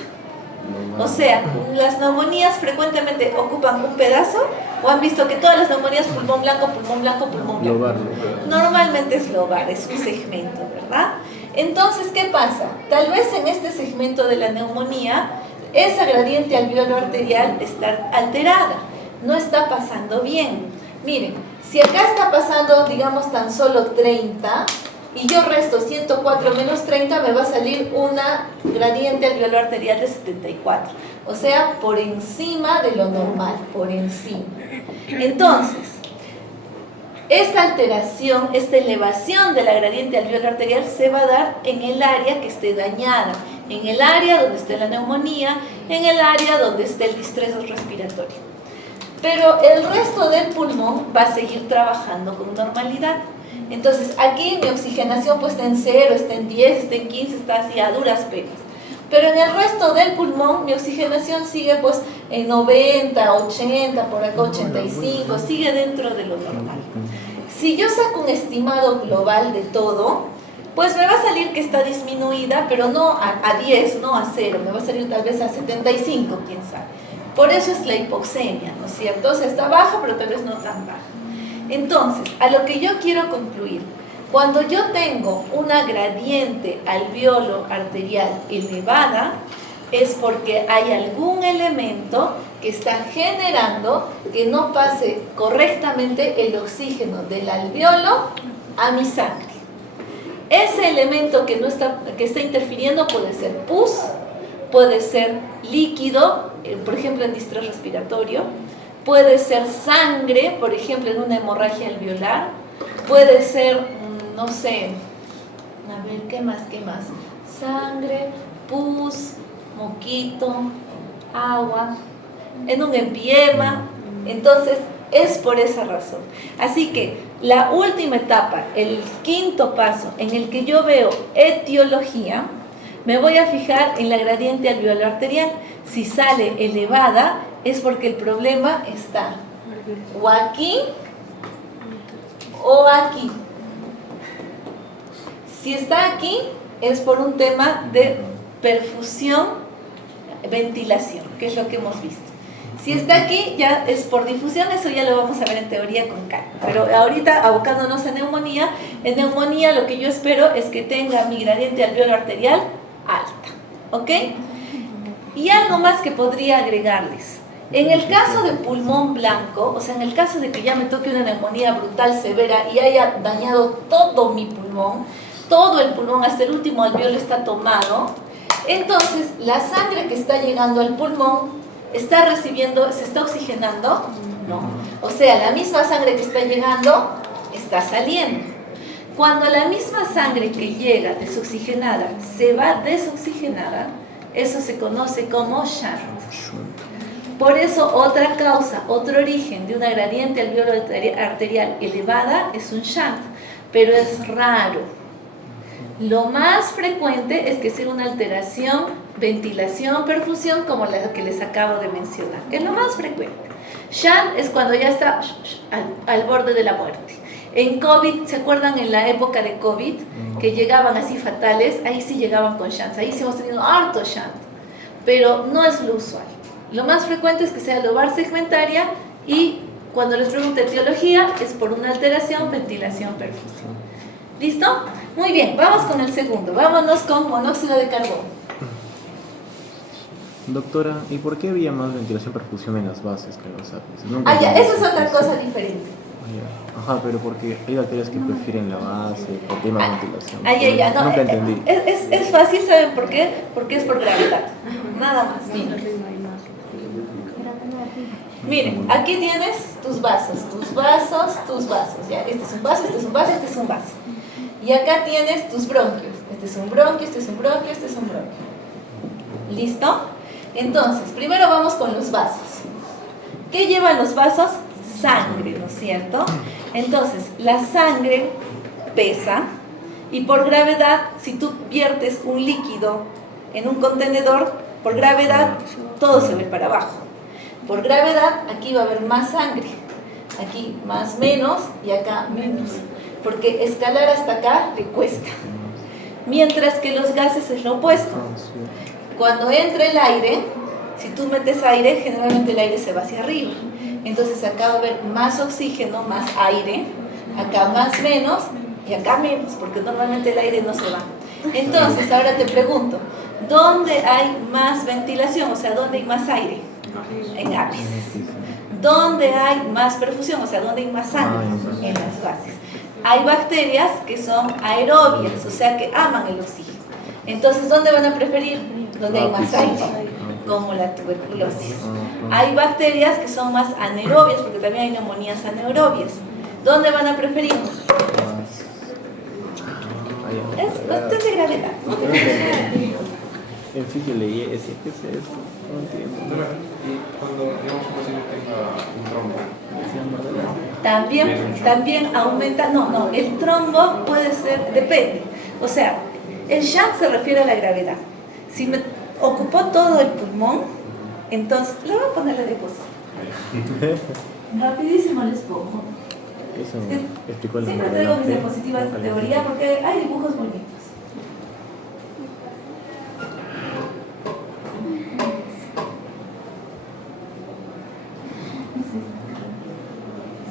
O sea, las neumonías frecuentemente ocupan un pedazo, o han visto que todas las neumonías pulmón blanco, pulmón blanco, pulmón blanco. Lobar. Normalmente es lobar, es un segmento, ¿verdad? Entonces, ¿qué pasa? Tal vez en este segmento de la neumonía, esa gradiente alvéolo arterial está alterada, no está pasando bien. Miren, si acá está pasando, digamos, tan solo 30, y yo resto 104 menos 30, me va a salir una gradiente alvéolo arterial de 74. O sea, por encima de lo normal, por encima. Entonces, esta alteración, esta elevación de la gradiente alvéolo arterial se va a dar en el área que esté dañada, en el área donde esté la neumonía, en el área donde esté el distrés respiratorio. Pero el resto del pulmón va a seguir trabajando con normalidad. Entonces, aquí mi oxigenación pues está en 0, está en 10, está en 15, está así a duras penas. Pero en el resto del pulmón mi oxigenación sigue pues en 90, 80, por acá 85, sigue dentro de lo normal. Si yo saco un estimado global de todo, pues me va a salir que está disminuida, pero no a 10, no a 0, me va a salir tal vez a 75, quién sabe. Por eso es la hipoxemia, ¿no es cierto? O sea, está baja, pero tal vez no tan baja. Entonces, a lo que yo quiero concluir, cuando yo tengo una gradiente alvéolo arterial elevada, es porque hay algún elemento que está generando que no pase correctamente el oxígeno del alvéolo a mi sangre. Ese elemento que está interfiriendo puede ser pus, puede ser líquido, por ejemplo en distrés respiratorio, puede ser sangre, por ejemplo en una hemorragia alveolar, puede ser, no sé, a ver, ¿qué más? Sangre, pus, moquito, agua, en un empiema. Entonces, es por esa razón. Así que la última etapa, el quinto paso en el que yo veo etiología, me voy a fijar en la gradiente alvéolo arterial. Si sale elevada, es porque el problema está o aquí o aquí. Si está aquí, es por un tema de perfusión, ventilación, que es lo que hemos visto. Si está aquí, ya es por difusión, eso ya lo vamos a ver en teoría con calma. Pero ahorita, abocándonos a neumonía, en neumonía lo que yo espero es que tenga mi gradiente alvéolo arterial alta, ¿ok? Y algo más que podría agregarles. En el caso de pulmón blanco, o sea, en el caso de que ya me toque una neumonía brutal, severa, y haya dañado todo mi pulmón, todo el pulmón, hasta el último alvéolo está tomado, entonces la sangre que está llegando al pulmón está recibiendo, ¿se está oxigenando? No. O sea, la misma sangre que está llegando está saliendo. Cuando la misma sangre que llega desoxigenada se va desoxigenada, eso se conoce como shunt. Por eso otra causa, otro origen de una gradiente alvéolo arterial elevada es un shunt, pero es raro. Lo más frecuente es que sea una alteración, ventilación, perfusión, como la que les acabo de mencionar. Es lo más frecuente. Shunt es cuando ya está al borde de la muerte. En COVID, ¿se acuerdan en la época de COVID? Que llegaban así fatales, ahí sí llegaban con shunts, ahí sí hemos tenido harto shunt, pero no es lo usual. Lo más frecuente es que sea lobar segmentaria y cuando les pregunto etiología es por una alteración, ventilación, perfusión. ¿Listo? Muy bien, vamos con el segundo. Vámonos con monóxido de carbono. Doctora, ¿y por qué había más ventilación perfusión en las bases que en los ápices? Ya, eso es otra cosa diferente. Ajá, pero porque hay bacterias que prefieren la base, porque hay más ventilación. Ya, no, nunca entendí. Es fácil, ¿saben por qué? Porque es por gravedad. Nada más. Miren, aquí tienes tus vasos. Ya, este es un vaso, este es un vaso, este es un vaso. Y acá tienes tus bronquios. Este es un bronquio, este es un bronquio, este es un bronquio. ¿Listo? Entonces, primero vamos con los vasos. ¿Qué llevan los vasos? Sangre, ¿no es cierto? Entonces, la sangre pesa y por gravedad, si tú viertes un líquido en un contenedor, Por gravedad, todo se ve para abajo. Por gravedad, aquí va a haber más sangre. Aquí más menos y acá menos. Porque escalar hasta acá le cuesta. Mientras que los gases es lo opuesto. Cuando entra el aire, si tú metes aire, generalmente el aire se va hacia arriba. Entonces acá va a haber más oxígeno, más aire. Acá más menos y acá menos, porque normalmente el aire no se va. Entonces, ahora te pregunto, ¿dónde hay más ventilación? O sea, ¿dónde hay más aire? En ápices. ¿Dónde hay más perfusión? O sea, ¿dónde hay más sangre? En las bases. Hay bacterias que son aerobias, o sea, que aman el oxígeno. Entonces, ¿dónde van a preferir? Donde hay más aire, como la tuberculosis. Hay bacterias que son más anaerobias, porque también hay neumonías anaerobias. ¿Dónde van a preferir? Es cuestión de gravedad. En fin, yo leí ese, ¿qué es eso? No entiendo. Y cuando digamos un paciente tenga un trombo, También aumenta, no, el trombo puede ser, depende. O sea, el shunt se refiere a la gravedad. Si me ocupó todo el pulmón, entonces, le voy a poner la diapositiva. Rapidísimo les pongo. Eso explicó el Siempre nombre de traigo la mis diapositivas de teoría porque hay dibujos bonitos.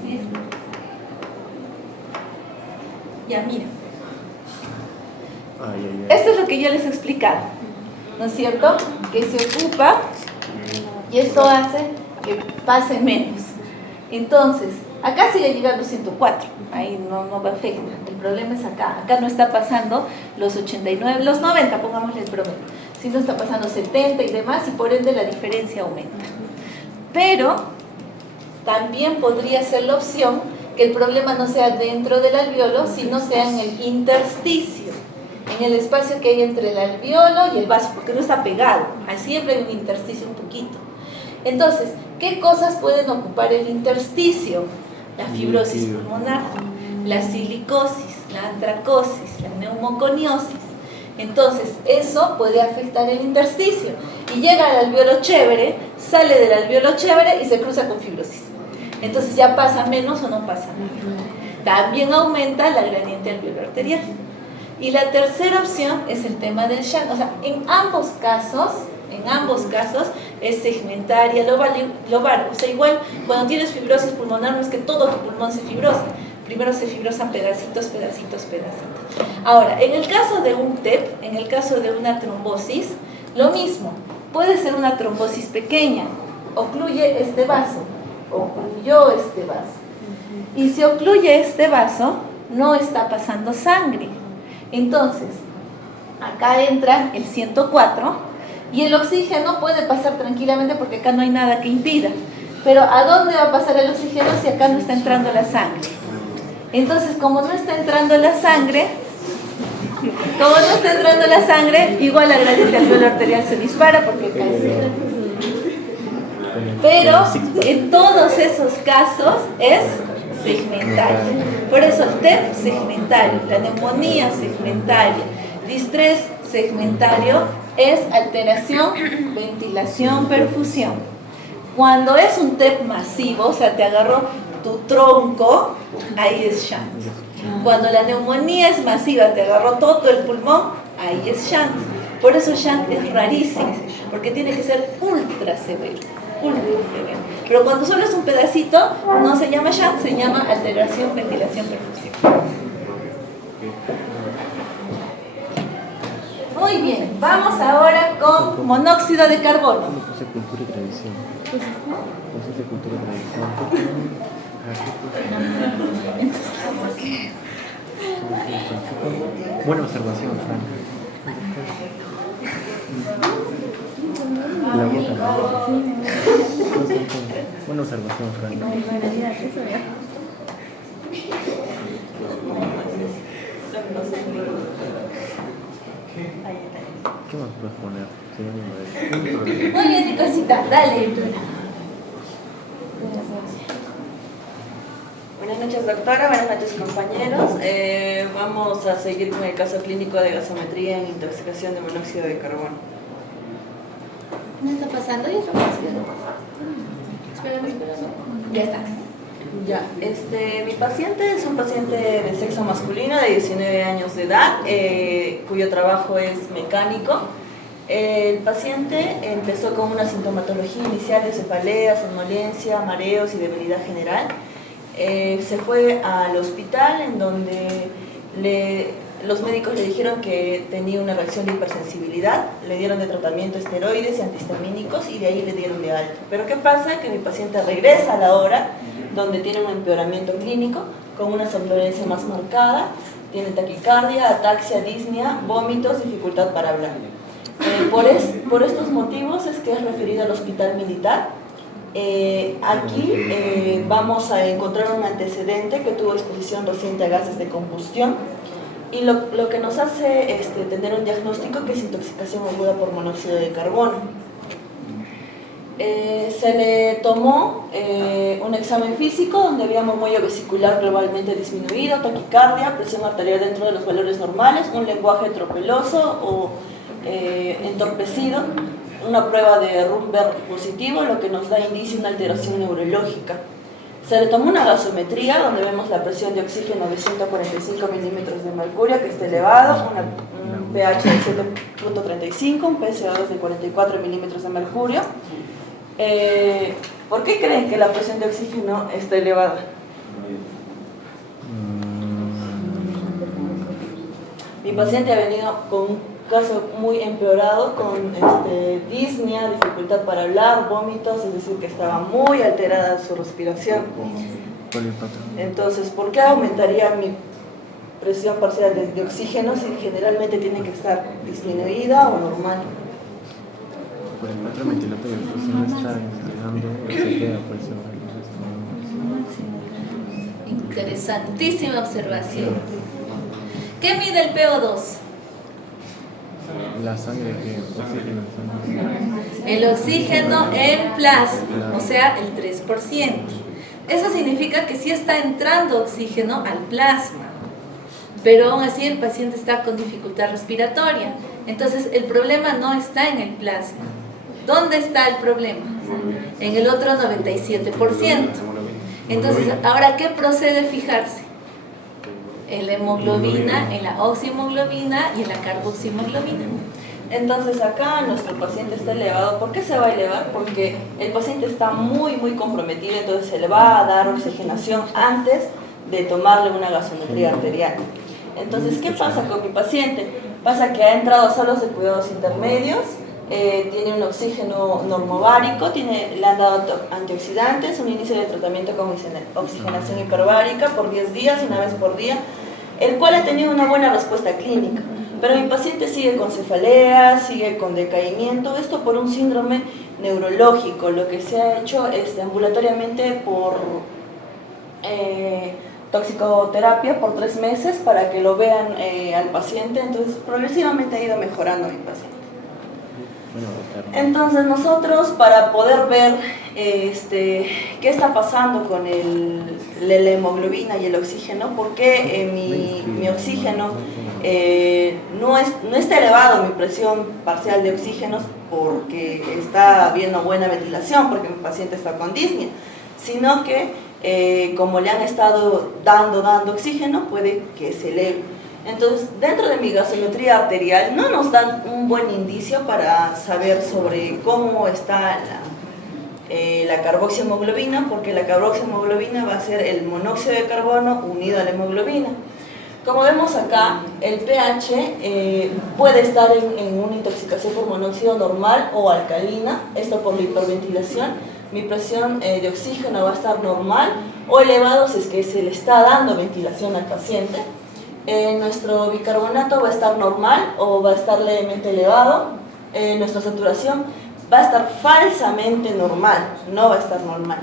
Sí. Ya, mira. Esto es lo que yo les he explicado, ¿no es cierto? Que se ocupa y esto hace que pase menos. Entonces, acá sigue llegando 104, ahí no va a afectar. El problema es acá. Acá no está pasando los 89, los 90, pongámosle el promedio. Sino está pasando 70 y demás, y por ende la diferencia aumenta. Pero también podría ser la opción que el problema no sea dentro del alveolo, sino sea en el intersticio, en el espacio que hay entre el alveolo y el vaso, porque no está pegado. Ahí siempre hay un intersticio un poquito. Entonces, ¿qué cosas pueden ocupar el intersticio? La fibrosis pulmonar, la silicosis, la antracosis, la neumoconiosis. Entonces, eso puede afectar el intersticio. Y llega al alveolo chévere, sale del alveolo chévere y se cruza con fibrosis. Entonces, ¿ya pasa menos o no pasa menos? También aumenta la gradiente alveolar arterial. Y la tercera opción es el tema del shunt. O sea, en ambos casos es segmentaria, lobar. O sea, igual cuando tienes fibrosis pulmonar no es que todo tu pulmón se fibrosa. Primero se fibrosan pedacitos. Ahora, en el caso de un TEP, en el caso de una trombosis, lo mismo. Puede ser una trombosis pequeña. Ocluye este vaso. Ocluyó este vaso. Y si ocluye este vaso, no está pasando sangre. Entonces, acá entra el 104 y el oxígeno puede pasar tranquilamente porque acá no hay nada que impida. Pero ¿a dónde va a pasar el oxígeno si acá no está entrando la sangre? Entonces, como no está entrando la sangre, igual la gradiente alveolar arterial se dispara porque acá es cero. Pero en todos esos casos es segmentario. Por eso el TEP segmentario, la neumonía segmentaria, distrés segmentario es alteración, ventilación, perfusión. Cuando es un TEP masivo, o sea, te agarró tu tronco, ahí es shunt. Cuando la neumonía es masiva, te agarró todo el pulmón, ahí es shunt. Por eso shunt es rarísimo, porque tiene que ser ultra severo. Pero cuando solo es un pedacito, no se llama shunt, se llama alteración, ventilación, perfusión. Muy bien, vamos ahora con monóxido de carbono. Puse cultura y tradición. Puse cultura y tradición. Buena observación, Frank. La boca. Buena observación, Frank. ¿Qué más puedes poner? Muy bien, Nicolcita, dale. Buenas noches, doctora. Buenas noches, compañeros. Vamos a seguir con el caso clínico de gasometría en intoxicación de monóxido de carbono. No está pasando, ya está pasando. Espérame. Ya está. Ya, mi paciente es un paciente de sexo masculino de 19 años de edad, cuyo trabajo es mecánico. El paciente empezó con una sintomatología inicial de cefalea, somnolencia, mareos y debilidad general. Se fue al hospital en donde los médicos le dijeron que tenía una reacción de hipersensibilidad, le dieron de tratamiento esteroides y antihistamínicos y de ahí le dieron de alta. Pero ¿qué pasa? Que mi paciente regresa a la hora donde tiene un empeoramiento clínico con una somnolencia más marcada, tiene taquicardia, ataxia, disnea, vómitos, dificultad para hablar. Por estos motivos es que es referido al hospital militar. Aquí vamos a encontrar un antecedente que tuvo exposición reciente a gases de combustión y lo que nos hace tener un diagnóstico que es intoxicación aguda por monóxido de carbono. Se le tomó un examen físico donde había movilidad vesicular globalmente disminuido, taquicardia, presión arterial dentro de los valores normales, un lenguaje tropeloso o entorpecido, una prueba de Rumberg positivo, lo que nos da indicio de una alteración neurológica. Se le tomó una gasometría donde vemos la presión de oxígeno de 145 milímetros de mercurio, que está elevado, un pH de 7.35, un PCO2 de 44 milímetros de mercurio. ¿Por qué creen que la presión de oxígeno está elevada? Mi paciente ha venido con un caso muy empeorado, con disnea, dificultad para hablar, vómitos, es decir, que estaba muy alterada su respiración. Entonces, ¿por qué aumentaría mi presión parcial de oxígeno si generalmente tiene que estar disminuida o normal? Por el patrón ventilatorio, pues no está ingresando, se queda por eso. Interesantísima observación. ¿Qué mide el PO2? La sangre que oxígeno. El oxígeno en plasma, o sea, el 3%. Eso significa que sí está entrando oxígeno al plasma, pero aún así el paciente está con dificultad respiratoria. Entonces, el problema no está en el plasma. ¿Dónde está el problema? En el otro 97%. Entonces, ¿ahora qué procede fijarse? En la hemoglobina, en la oxihemoglobina y en la carboxihemoglobina. Entonces acá nuestro paciente está elevado. ¿Por qué se va a elevar? Porque el paciente está muy comprometido, entonces se le va a dar oxigenación antes de tomarle una gasometría arterial. Entonces, ¿qué pasa con mi paciente? Pasa que ha entrado a salas de cuidados intermedios, tiene un oxígeno normovárico, le han dado antioxidantes, un inicio de tratamiento con oxigenación hiperbárica por 10 días, una vez por día, el cual ha tenido una buena respuesta clínica. Pero mi paciente sigue con cefalea, sigue con decaimiento, esto por un síndrome neurológico. Lo que se ha hecho ambulatoriamente por toxicoterapia por 3 meses para que lo vean al paciente, entonces progresivamente ha ido mejorando mi paciente. Entonces nosotros, para poder ver qué está pasando con la hemoglobina y el oxígeno, por qué mi oxígeno no está elevado, mi presión parcial de oxígeno, porque está habiendo buena ventilación, porque mi paciente está con disnea, sino que como le han estado dando oxígeno, puede que se eleve. Entonces, dentro de mi gasometría arterial no nos dan un buen indicio para saber sobre cómo está la carboxihemoglobina, porque la carboxihemoglobina va a ser el monóxido de carbono unido a la hemoglobina. Como vemos acá, el pH puede estar en una intoxicación por monóxido normal o alcalina, esto por la hiperventilación. Mi presión de oxígeno va a estar normal o elevado si es que se le está dando ventilación al paciente. Nuestro bicarbonato va a estar normal o va a estar levemente elevado. Nuestra saturación va a estar falsamente normal, no va a estar normal.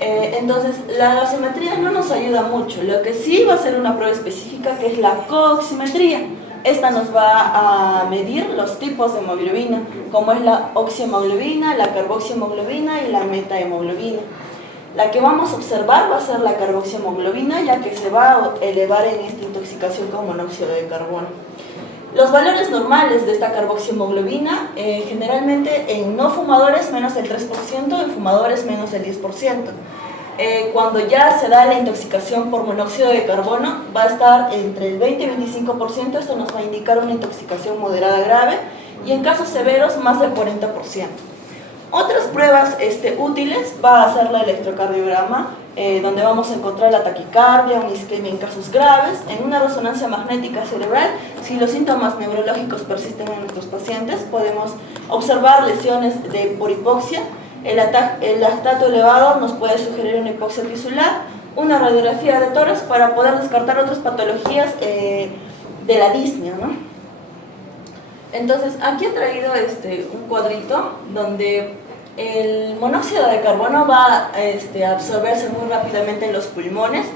Entonces, la gasometría no nos ayuda mucho. Lo que sí va a ser una prueba específica, que es la cooximetría. Esta nos va a medir los tipos de hemoglobina, como es la oxihemoglobina, la carboxihemoglobina y la metahemoglobina. La que vamos a observar va a ser la carboxihemoglobina, ya que se va a elevar en esta intoxicación con monóxido de carbono. Los valores normales de esta carboxihemoglobina, generalmente en no fumadores menos del 3%, en fumadores menos del 10%. Cuando ya se da la intoxicación por monóxido de carbono, va a estar entre el 20 y 25%, esto nos va a indicar una intoxicación moderada grave, y en casos severos más del 40%. Otras pruebas útiles va a ser la electrocardiograma, donde vamos a encontrar la taquicardia, una isquemia en casos graves, en una resonancia magnética cerebral. Si los síntomas neurológicos persisten en nuestros pacientes, podemos observar lesiones por hipoxia. El lactato elevado nos puede sugerir una hipoxia tisular, una radiografía de tórax para poder descartar otras patologías de la disnea, ¿no? Entonces, aquí he traído un cuadrito donde el monóxido de carbono va a absorberse muy rápidamente en los pulmones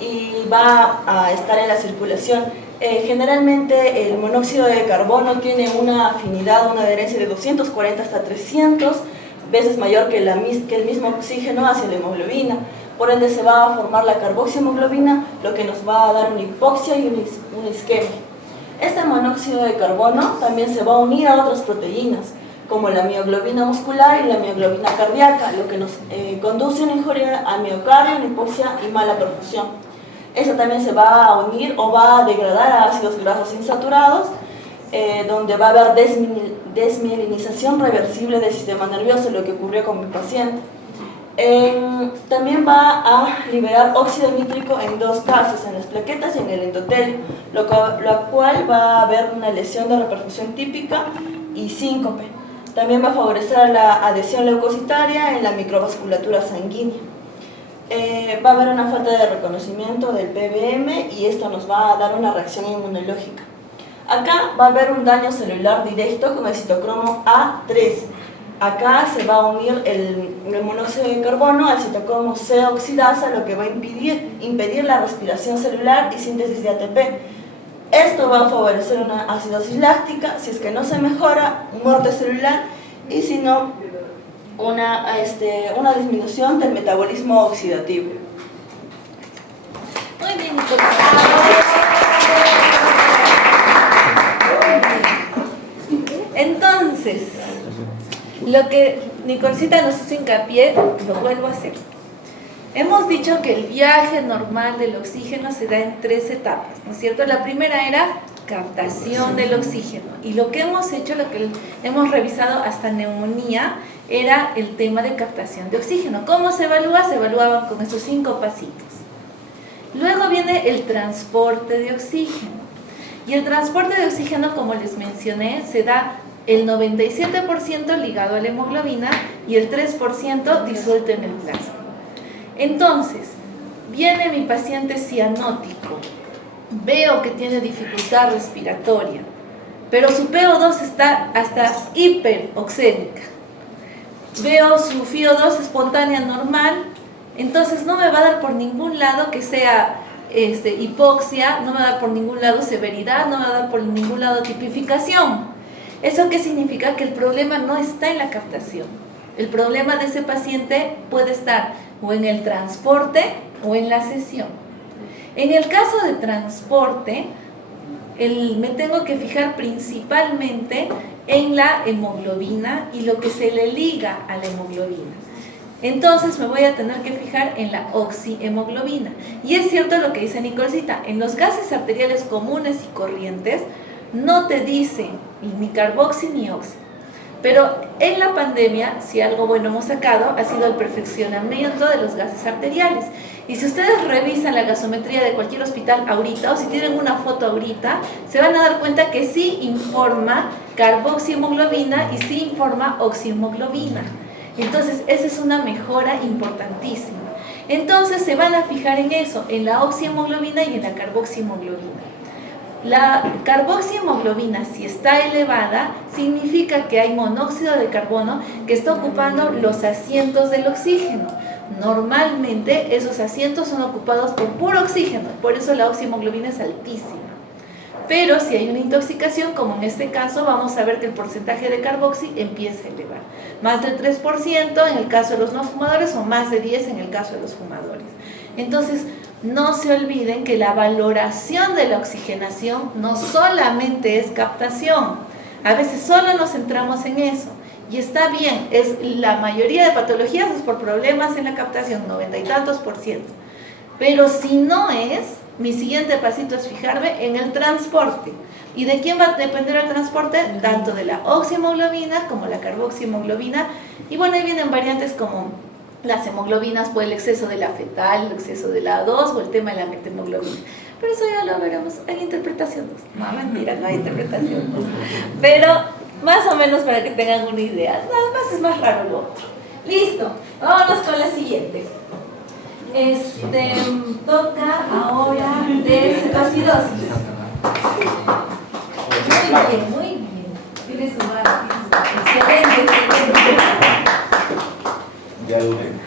y va a estar en la circulación. Generalmente el monóxido de carbono tiene una afinidad, una adherencia de 240 hasta 300 veces mayor que el mismo oxígeno hacia la hemoglobina. Por ende se va a formar la carboxihemoglobina, lo que nos va a dar una hipoxia y una isquemia. Este monóxido de carbono también se va a unir a otras proteínas, como la mioglobina muscular y la mioglobina cardíaca, lo que nos conduce a una injuria al miocardio, una hipoxia y mala perfusión. Eso también se va a unir o va a degradar a ácidos grasos insaturados, donde va a haber desmielinización reversible del sistema nervioso, lo que ocurrió con mi paciente. También va a liberar óxido nítrico en dos casos, en las plaquetas y en el endotelio, lo cual va a haber una lesión de reperfusión típica y síncope. También va a favorecer la adhesión leucocitaria en la microvasculatura sanguínea. Va a haber una falta de reconocimiento del PBM y esto nos va a dar una reacción inmunológica. Acá va a haber un daño celular directo con el citocromo A3. Acá se va a unir el monóxido de carbono al citocromo C oxidasa, lo que va a impedir la respiración celular y síntesis de ATP. Esto va a favorecer una acidosis láctica, si es que no se mejora, muerte celular, y si no, una disminución del metabolismo oxidativo. Muy bien, entonces, lo que Nicolcita nos hizo hincapié, lo vuelvo a hacer. Hemos dicho que el viaje normal del oxígeno se da en 3 etapas, ¿no es cierto? La primera era captación del oxígeno, y lo que hemos hecho, lo que hemos revisado hasta neumonía, era el tema de captación de oxígeno. ¿Cómo se evalúa? Se evaluaban con estos 5 pasitos. Luego viene el transporte de oxígeno, y el transporte de oxígeno, como les mencioné, se da el 97% ligado a la hemoglobina y el 3% disuelto en el plasma. Entonces, viene mi paciente cianótico, veo que tiene dificultad respiratoria, pero su PO2 está hasta hiperoxémica. Veo su FiO2 espontánea normal, entonces no me va a dar por ningún lado que sea hipoxia, no me va a dar por ningún lado severidad, no me va a dar por ningún lado tipificación. ¿Eso qué significa? Que el problema no está en la captación. El problema de ese paciente puede estar o en el transporte o en la cesión. En el caso de transporte, me tengo que fijar principalmente en la hemoglobina y lo que se le liga a la hemoglobina. Entonces me voy a tener que fijar en la oxihemoglobina. Y es cierto lo que dice Nicolcita, en los gases arteriales comunes y corrientes no te dicen ni carboxi ni oxi. Pero en la pandemia, si algo bueno hemos sacado, ha sido el perfeccionamiento de los gases arteriales. Y si ustedes revisan la gasometría de cualquier hospital ahorita, o si tienen una foto ahorita, se van a dar cuenta que sí informa carboxihemoglobina y sí informa oxihemoglobina. Entonces, esa es una mejora importantísima. Entonces, se van a fijar en eso, en la oxihemoglobina y en la carboxihemoglobina. La carboxihemoglobina, si está elevada, significa que hay monóxido de carbono que está ocupando los asientos del oxígeno. Normalmente esos asientos son ocupados por puro oxígeno, por eso la oxihemoglobina es altísima. Pero si hay una intoxicación, como en este caso, vamos a ver que el porcentaje de carboxi empieza a elevar. Más del 3% en el caso de los no fumadores o más de 10% en el caso de los fumadores. Entonces, no se olviden que la valoración de la oxigenación no solamente es captación. A veces solo nos centramos en eso. Y está bien, la mayoría de patologías es por problemas en la captación, 90 y tantos %. Pero si no es, mi siguiente pasito es fijarme en el transporte. ¿Y de quién va a depender el transporte? Tanto de la oxihemoglobina como la carboxihemoglobina. Y bueno, ahí vienen variantes como las hemoglobinas por el exceso de la fetal, el exceso de la A2 o el tema de la methemoglobina. Pero eso ya lo veremos. Hay interpretación 2. No, mentira, no hay interpretación 2. Pero más o menos para que tengan una idea. Nada más es más raro lo otro. Listo. Vámonos con la siguiente. Toca ahora de cetoacidosis. Muy bien. Tiene su mano. Excelente. Ya,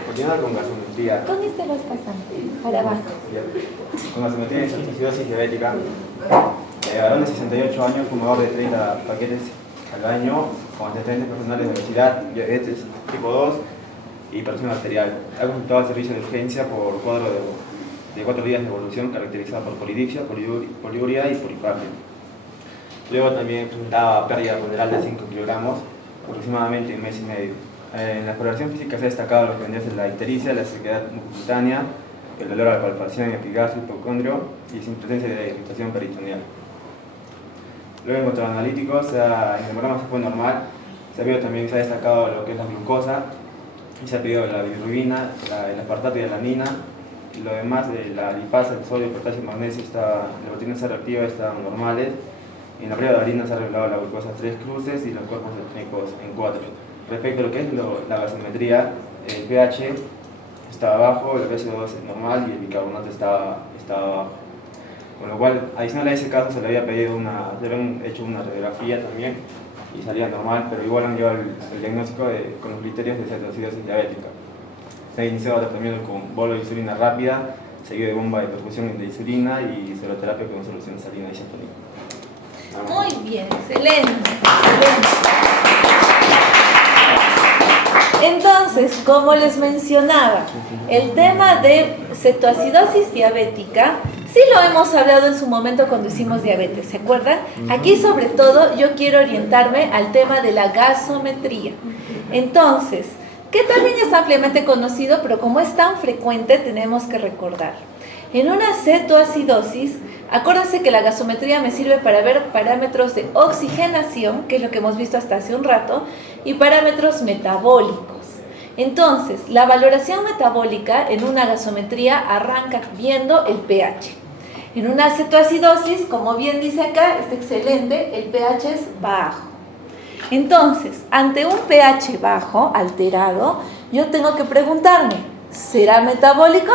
continuando con gasometría. ¿Dónde te vas pasando? Para abajo. Con gasometría y cetoacidosis diabética. Varón de 68 años, fumador de 30 paquetes al año, con antecedentes personales de obesidad, diabetes tipo 2 y presión arterial. Ha consultado al servicio de urgencia por cuadro de 4 días de evolución caracterizado por polidipsia, poliuria y polifagia. Luego también presentaba pérdida ponderal de 5 kilogramos, aproximadamente un mes y medio. En la exploración física se ha destacado lo que vendría a ser la ictericia, la sequedad mucocutánea, el dolor a la palpación, epigastrio, hipocondrio y sin presencia de irritación peritoneal. Luego en cuanto a los analíticos, en el hemograma se fue normal, se ha destacado lo que es la glucosa, y se ha pedido la bilirrubina, el aspartato y la alanina, y lo demás, la lipasa, el sodio, el potasio, el magnesio, la proteína C reactiva están normales. En la prueba de orina se ha revelado la glucosa 3 cruces y los cuerpos cetónicos en 4. Respecto a lo que es la gasometría, el pH está bajo, el PCO2 es normal y el bicarbonato está bajo. Con lo cual, adicional a ese caso, se le había hecho una radiografía también y salía normal, pero igual han llevado el diagnóstico con los criterios de cetoacidosis diabética. Se ha iniciado tratamiento con bolo de insulina rápida, seguido de bomba de perfusión de insulina y seroterapia con solución salina isotónica. Muy bien, excelente. Entonces, como les mencionaba, el tema de cetoacidosis diabética, sí lo hemos hablado en su momento cuando hicimos diabetes, ¿se acuerdan? Aquí sobre todo yo quiero orientarme al tema de la gasometría. Entonces, que también es ampliamente conocido, pero como es tan frecuente tenemos que recordar. En una cetoacidosis, acuérdense que la gasometría me sirve para ver parámetros de oxigenación, que es lo que hemos visto hasta hace un rato, y parámetros metabólicos. Entonces, la valoración metabólica en una gasometría arranca viendo el pH. En una cetoacidosis, como bien dice acá, está excelente, el pH es bajo. Entonces, ante un pH bajo, alterado, yo tengo que preguntarme, ¿será metabólico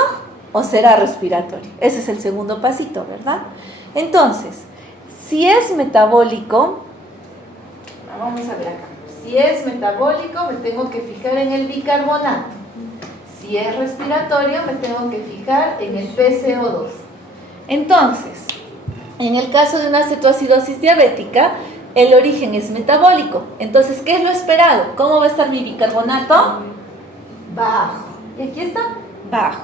o será respiratorio? Ese es el segundo pasito, ¿verdad? Entonces, si es metabólico, vamos a ver acá. Si es metabólico, me tengo que fijar en el bicarbonato. Si es respiratorio, me tengo que fijar en el PCO2. Entonces, en el caso de una cetoacidosis diabética, el origen es metabólico. Entonces, ¿qué es lo esperado? ¿Cómo va a estar mi bicarbonato? Bajo. Y aquí está, bajo.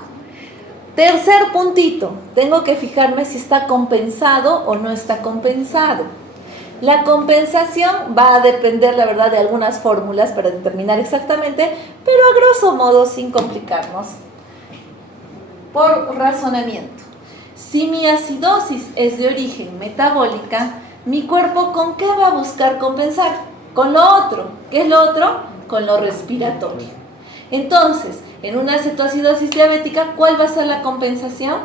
Tercer puntito, tengo que fijarme si está compensado o no está compensado. La compensación va a depender, la verdad, de algunas fórmulas para determinar exactamente, pero a grosso modo, sin complicarnos, por razonamiento. Si mi acidosis es de origen metabólica, mi cuerpo ¿con qué va a buscar compensar? Con lo otro. ¿Qué es lo otro? Con lo respiratorio. Entonces, en una cetoacidosis diabética, ¿cuál va a ser la compensación?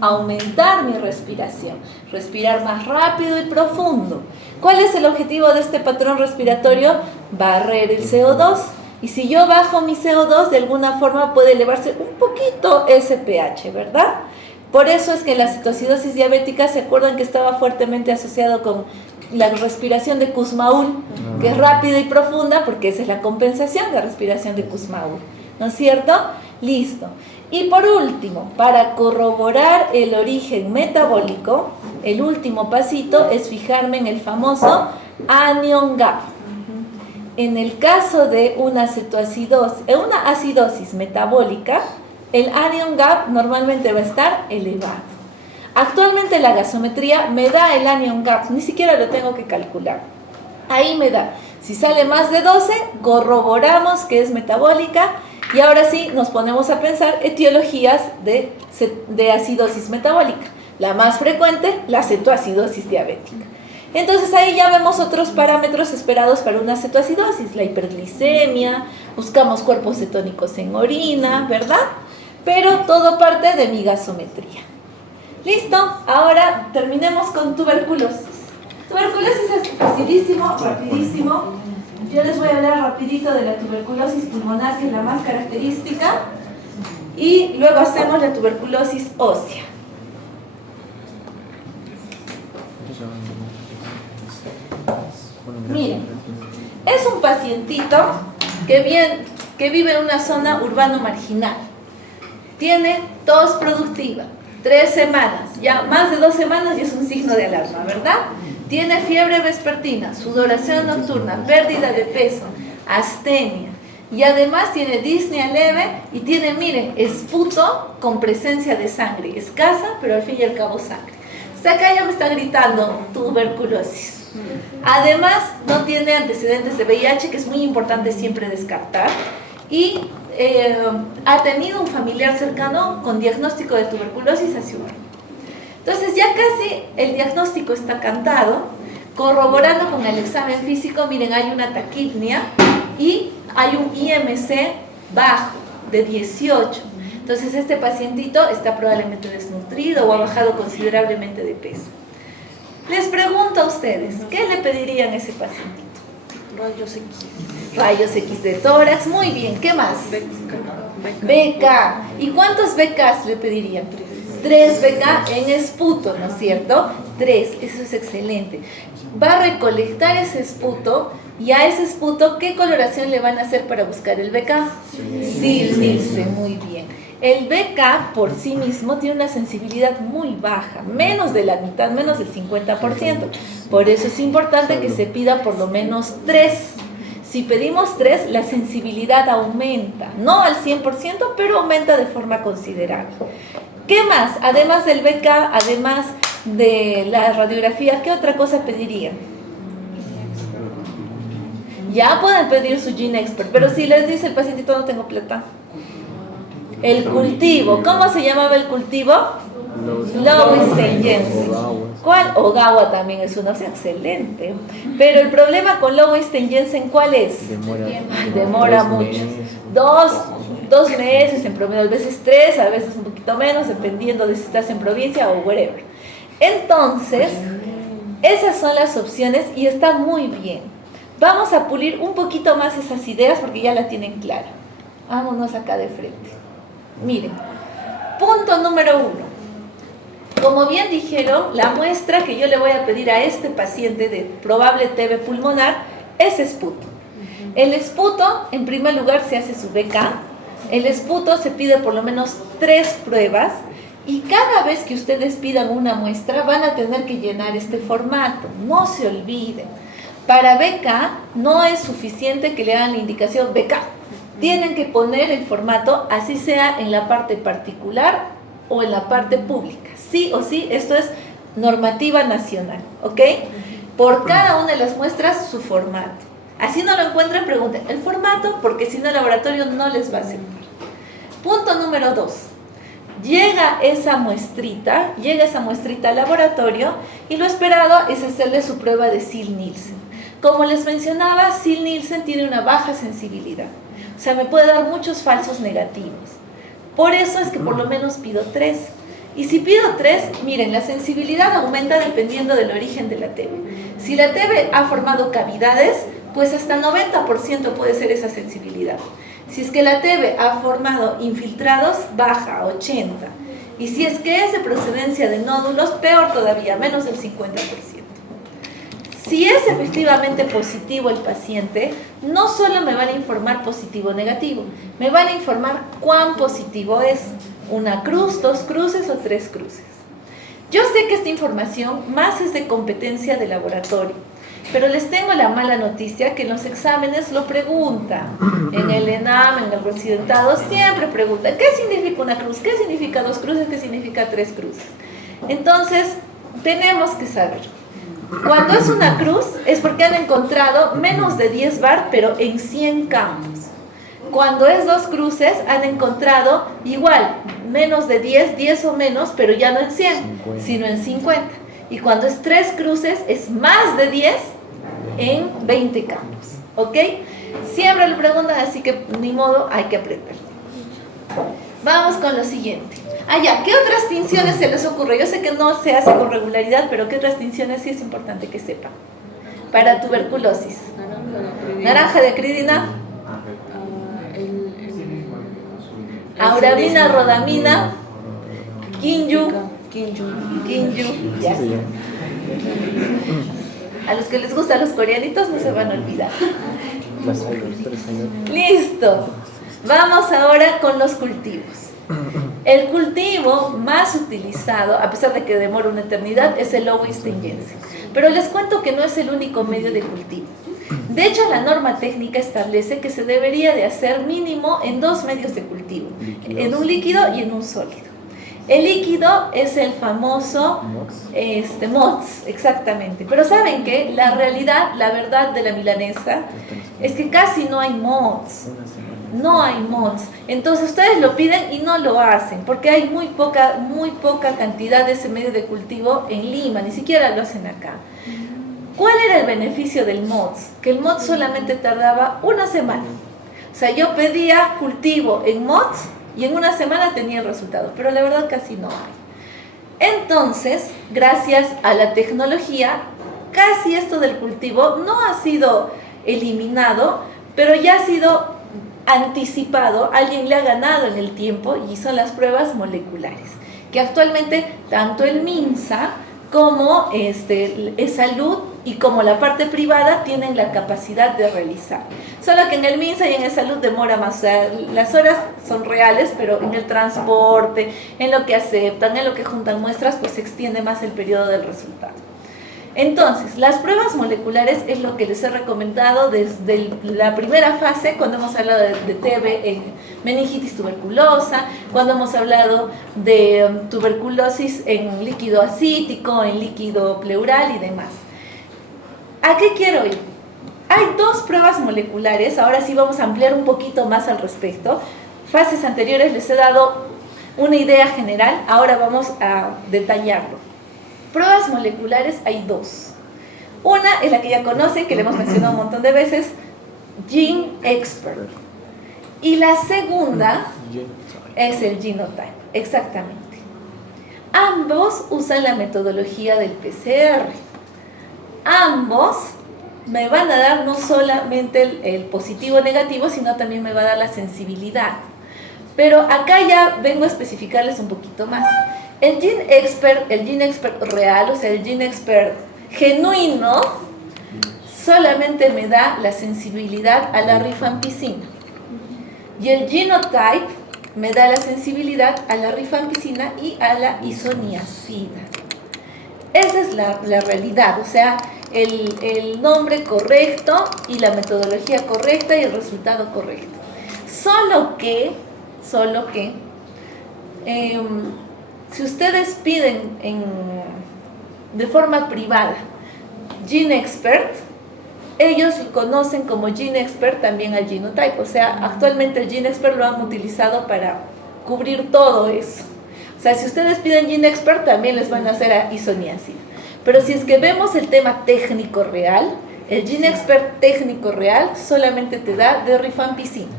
Aumentar mi respiración, respirar más rápido y profundo. ¿Cuál es el objetivo de este patrón respiratorio? Barrer el CO2. Y si yo bajo mi CO2, de alguna forma puede elevarse un poquito ese pH, ¿verdad? Por eso es que la cetoacidosis diabética, ¿se acuerdan que estaba fuertemente asociado con la respiración de Kussmaul, que es rápida y profunda, porque esa es la compensación de respiración de Kussmaul, ¿no es cierto? Listo. Y por último, para corroborar el origen metabólico, el último pasito es fijarme en el famoso anion gap. En el caso de una acidosis metabólica, el anion gap normalmente va a estar elevado. Actualmente la gasometría me da el anion gap, ni siquiera lo tengo que calcular. Ahí me da. Si sale más de 12, corroboramos que es metabólica y ahora sí nos ponemos a pensar etiologías de acidosis metabólica. La más frecuente, la cetoacidosis diabética. Entonces ahí ya vemos otros parámetros esperados para una cetoacidosis, la hiperglicemia, buscamos cuerpos cetónicos en orina, ¿verdad? Pero todo parte de mi gasometría. ¿Listo? Ahora terminemos con tuberculosis. Tuberculosis es facilísimo, rapidísimo. Yo les voy a hablar rapidito de la tuberculosis pulmonar, que es la más característica, y luego hacemos la tuberculosis ósea. Miren, es un pacientito que vive en una zona urbano marginal. Tiene tos productiva, 3 semanas, ya más de 2 semanas y es un signo de alarma, ¿verdad? Tiene fiebre vespertina, sudoración nocturna, pérdida de peso, astenia y además tiene disnea leve y tiene, miren, esputo con presencia de sangre, escasa, pero al fin y al cabo sangre. Hasta acá ya me está gritando tuberculosis. Además, no tiene antecedentes de VIH, que es muy importante siempre descartar, y ha tenido un familiar cercano con diagnóstico de tuberculosis hace un año. Entonces ya casi el diagnóstico está cantado, corroborando con el examen físico. Miren, hay una taquipnia y hay un IMC bajo de 18. Entonces este pacientito está probablemente desnutrido o ha bajado considerablemente de peso. Les pregunto a ustedes, ¿qué le pedirían a ese pacientito? Rayos X. Rayos X de tórax, muy bien, ¿qué más? BK. ¿Y cuántos BKs le pedirían? 3 BK en esputo, ¿no es cierto? 3, eso es excelente. Va a recolectar ese esputo y a ese esputo, ¿qué coloración le van a hacer para buscar el BK? Nielsen, muy bien. El BK por sí mismo tiene una sensibilidad muy baja, menos de la mitad, menos del 50%. Por eso es importante que se pida por lo menos 3. Si pedimos 3, la sensibilidad aumenta, no al 100%, pero aumenta de forma considerable. ¿Qué más? Además del BK, además de la radiografía, ¿qué otra cosa pedirían? Ya pueden pedir su GeneXpert, pero si les dice el pacientito no tengo plata. El cultivo, ¿cómo se llamaba el cultivo? Lowenstein-Jensen. ¿Cuál? Ogawa también es una opción excelente. Pero el problema con Lowenstein-Jensen, ¿cuál es? Demora mucho. 2 meses en promedio, a veces 3, a veces un poquito menos, dependiendo de si estás en provincia o wherever. Entonces, esas son las opciones y está muy bien. Vamos a pulir un poquito más esas ideas porque ya la tienen clara. Vámonos acá de frente. Miren, punto número 1. Como bien dijeron, la muestra que yo le voy a pedir a este paciente de probable TB pulmonar es esputo. El esputo, en primer lugar, se hace su BK. El esputo se pide por lo menos 3 pruebas y cada vez que ustedes pidan una muestra van a tener que llenar este formato. No se olviden. Para BK no es suficiente que le hagan la indicación BK. Tienen que poner el formato, así sea en la parte particular o en la parte pública. Sí o sí, esto es normativa nacional, ¿ok? Por cada una de las muestras, su formato. Así no lo encuentran, pregunten el formato, porque si no el laboratorio no les va a aceptar. Punto número 2. Llega esa muestrita al laboratorio y lo esperado es hacerle su prueba de Ziel-Nielsen. Como les mencionaba, Ziel-Nielsen tiene una baja sensibilidad. O sea, me puede dar muchos falsos negativos. Por eso es que por lo menos pido 3. Y si pido 3, miren, la sensibilidad aumenta dependiendo del origen de la TB. Si la TB ha formado cavidades, pues hasta 90% puede ser esa sensibilidad. Si es que la TB ha formado infiltrados, baja a 80%. Y si es que es de procedencia de nódulos, peor todavía, menos del 50%. Si es efectivamente positivo el paciente, no solo me van a informar positivo o negativo, me van a informar cuán positivo es. 1 cruz, 2 cruces o 3 cruces. Yo sé que esta información más es de competencia de laboratorio. Pero les tengo la mala noticia que en los exámenes lo preguntan. En el ENAM, en el residentado, siempre preguntan, ¿qué significa una cruz? ¿Qué significa 2 cruces? ¿Qué significa 3 cruces? Entonces, tenemos que saber. Cuando es una cruz, es porque han encontrado menos de 10 bar, pero en 100 campos. Cuando es 2 cruces, han encontrado igual, menos de 10 o menos, pero ya no en 100, 50. sino en 50. Y cuando es 3 cruces, es más de 10 en 20 campos. ¿Ok? Siempre lo preguntan, así que ni modo, hay que aprender. Vamos con lo siguiente. ¿Qué otras tinciones se les ocurre? Yo sé que no se hace con regularidad, pero ¿qué otras tinciones sí es importante que sepan? Para tuberculosis. Naranja de acridina. Auramina, rodamina. Kinju. Ya. A los que les gustan los coreanitos no se van a olvidar. Listo. Vamos ahora con los cultivos. El cultivo más utilizado, a pesar de que demora una eternidad, es el Lowensteinense. Pero les cuento que no es el único medio de cultivo. De hecho, la norma técnica establece que se debería de hacer mínimo en 2 medios de cultivo, en un líquido y en un sólido. El líquido es el famoso MOTS, exactamente. Pero ¿saben qué? La realidad, la verdad de la milanesa es que casi no hay MOTS. No hay mods. Entonces ustedes lo piden y no lo hacen, porque hay muy poca cantidad de ese medio de cultivo en Lima, ni siquiera lo hacen acá. ¿Cuál era el beneficio del mods? Que el mods solamente tardaba una semana. O sea, yo pedía cultivo en mods y en una semana tenía el resultado, pero la verdad casi no hay. Entonces, gracias a la tecnología, casi esto del cultivo no ha sido eliminado, pero ya ha sido anticipado, alguien le ha ganado en el tiempo, y son las pruebas moleculares, que actualmente tanto el MINSA como Salud y como la parte privada tienen la capacidad de realizar. Solo que en el MINSA y en el Salud demora más, o sea, las horas son reales, pero en el transporte, en lo que aceptan, en lo que juntan muestras, pues se extiende más el periodo del resultado. Entonces, las pruebas moleculares es lo que les he recomendado desde la primera fase, cuando hemos hablado de TB en meningitis tuberculosa, cuando hemos hablado de tuberculosis en líquido acítico, en líquido pleural y demás. ¿A qué quiero ir? Hay 2 pruebas moleculares, ahora sí vamos a ampliar un poquito más al respecto. Fases anteriores les he dado una idea general, ahora vamos a detallarlo. Pruebas moleculares hay 2. Una es la que ya conocen, que le hemos mencionado un montón de veces, GeneXpert. Y la segunda es el Genotype, exactamente. Ambos usan la metodología del PCR. Ambos me van a dar no solamente el positivo o negativo, sino también me va a dar la sensibilidad. Pero acá ya vengo a especificarles un poquito más. El GeneXpert real, o sea, el GeneXpert genuino, solamente me da la sensibilidad a la rifampicina. Y el Genotype me da la sensibilidad a la rifampicina y a la isoniazida. Esa es la realidad, o sea, el nombre correcto y la metodología correcta y el resultado correcto. Solo que si ustedes piden de forma privada GeneXpert, ellos conocen como GeneXpert también al Genotype. O sea, actualmente el GeneXpert lo han utilizado para cubrir todo eso. O sea, si ustedes piden GeneXpert, también les van a hacer a isoniazida. Pero si es que vemos el tema técnico real, el GeneXpert técnico real solamente te da de rifampicina.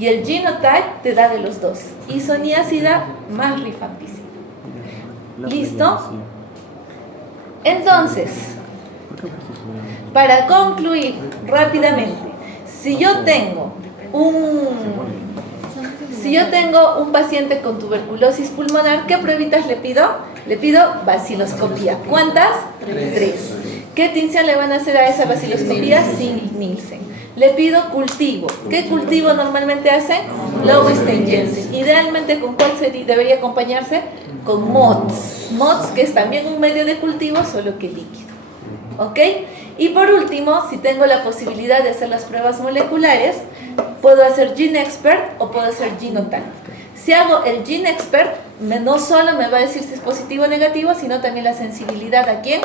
Y el Genotype te da de los dos, isoniazida más rifampicina. ¿Listo? Entonces, para concluir rápidamente, si yo tengo un paciente con tuberculosis pulmonar, ¿qué pruebitas le pido? Le pido vaciloscopía. ¿Cuántas? 3. ¿Qué tinción le van a hacer a esa vaciloscopía? Sin Nielsen. Le pido cultivo. ¿Qué cultivo normalmente hacen? Lowenstein-Jensen. Idealmente, ¿con cuál debería acompañarse? Con MOTS. MOTS, que es también un medio de cultivo, solo que líquido. ¿Ok? Y por último, si tengo la posibilidad de hacer las pruebas moleculares, puedo hacer GeneXpert o puedo hacer Genotype. Si hago el GeneXpert, no solo me va a decir si es positivo o negativo, sino también la sensibilidad a quién,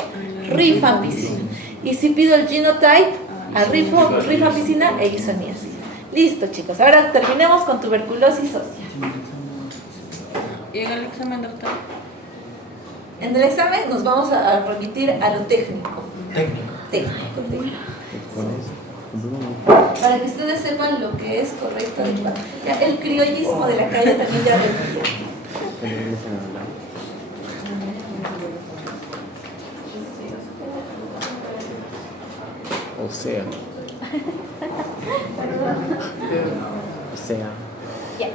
rifampicina. Y si pido el Genotype, a rifampicina e isoniazida. Listo, chicos. Ahora terminemos con tuberculosis ósea. ¿Y en el examen, doctor? En el examen nos vamos a remitir a lo técnico. Técnico. Para que ustedes sepan lo que es correcto. Ya, el criollismo de la calle también ya lo O sea. Ya.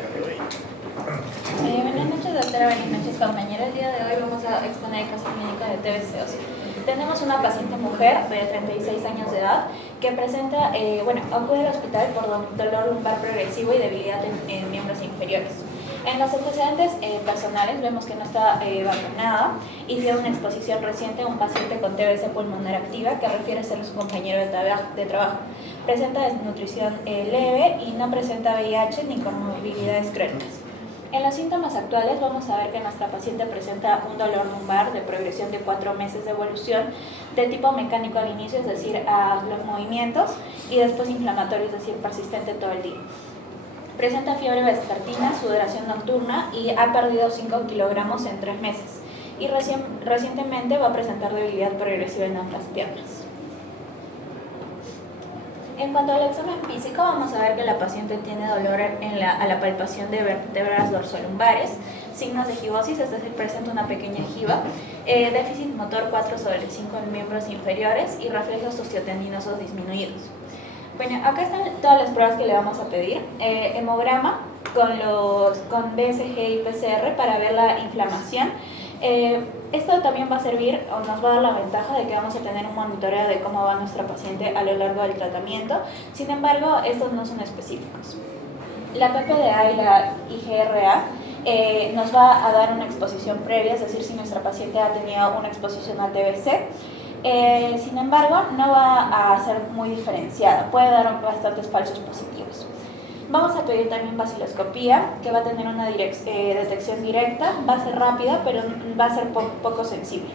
Buenas noches, doctora. Buenas noches, compañera. El día de hoy vamos a exponer el caso clínico de TBC óseo. Tenemos una paciente mujer de 36 años de edad que presenta, acude al hospital por dolor lumbar progresivo y debilidad en miembros inferiores. En los antecedentes personales vemos que no está vacunada y tiene una exposición reciente a un paciente con TBC pulmonar activa que refiere ser su compañero de trabajo. Presenta desnutrición leve y no presenta VIH ni comorbilidades crónicas. En los síntomas actuales vamos a ver que nuestra paciente presenta un dolor lumbar de progresión de 4 meses de evolución de tipo mecánico al inicio, es decir, a los movimientos, y después inflamatorio, es decir, persistente todo el día. Presenta fiebre vespertina, sudoración nocturna y ha perdido 5 kilogramos en 3 meses. Y recientemente va a presentar debilidad progresiva en ambas piernas. En cuanto al examen físico, vamos a ver que la paciente tiene dolor a la palpación de vértebras dorsolumbares, signos de gibosis, es decir, presenta una pequeña jiba, déficit motor 4/5 en miembros inferiores y reflejos osteotendinosos disminuidos. Bueno, acá están todas las pruebas que le vamos a pedir. Hemograma con BSG y PCR para ver la inflamación. Esto también va a servir o nos va a dar la ventaja de que vamos a tener un monitoreo de cómo va nuestra paciente a lo largo del tratamiento. Sin embargo, estos no son específicos. La PPDA y la IGRA nos va a dar una exposición previa, es decir, si nuestra paciente ha tenido una exposición al TBC. Sin embargo, no va a ser muy diferenciada, puede dar bastantes falsos positivos. Vamos a pedir también vaciloscopía, que va a tener una detección directa, va a ser rápida, pero va a ser poco sensible.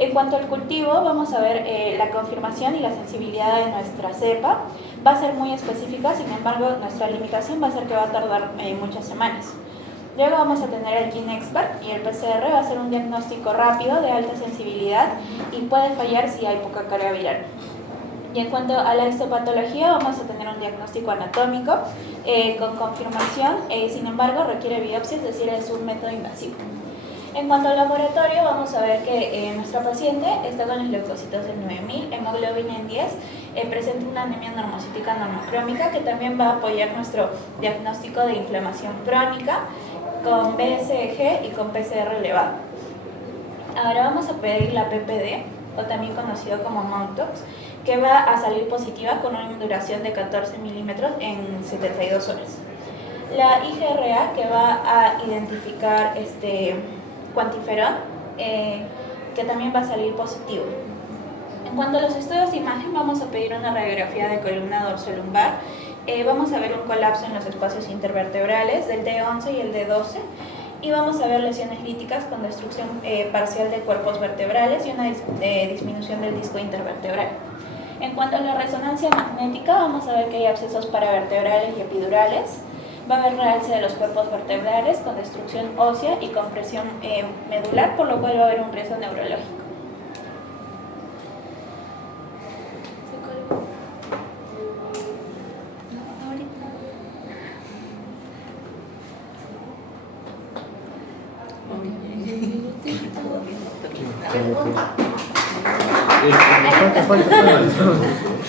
En cuanto al cultivo, vamos a ver la confirmación y la sensibilidad de nuestra cepa. Va a ser muy específica, sin embargo, nuestra limitación va a ser que va a tardar muchas semanas. Luego vamos a tener el GeneXpert y el PCR va a ser un diagnóstico rápido de alta sensibilidad y puede fallar si hay poca carga viral. Y en cuanto a la histopatología, vamos a tener un diagnóstico anatómico con confirmación, sin embargo requiere biopsia, es decir, es un método invasivo. En cuanto al laboratorio, vamos a ver que nuestra paciente está con los leucocitos en 9000, hemoglobina en 10, presenta una anemia normocítica normocrómica que también va a apoyar nuestro diagnóstico de inflamación crónica con BSG y con PCR elevado. Ahora vamos a pedir la PPD, o también conocido como Mounttox, que va a salir positiva con una duración de 14 milímetros en 72 horas. La IGRA, que va a identificar cuantiferón, que también va a salir positivo. En cuanto a los estudios de imagen, vamos a pedir una radiografía de columna dorsolumbar. Vamos a ver un colapso en los espacios intervertebrales del D11 y el D12. Y vamos a ver lesiones líticas con destrucción parcial de cuerpos vertebrales y una disminución del disco intervertebral. En cuanto a la resonancia magnética, vamos a ver que hay abscesos paravertebrales y epidurales. Va a haber realce de los cuerpos vertebrales con destrucción ósea y compresión medular, por lo cual va a haber un riesgo neurológico.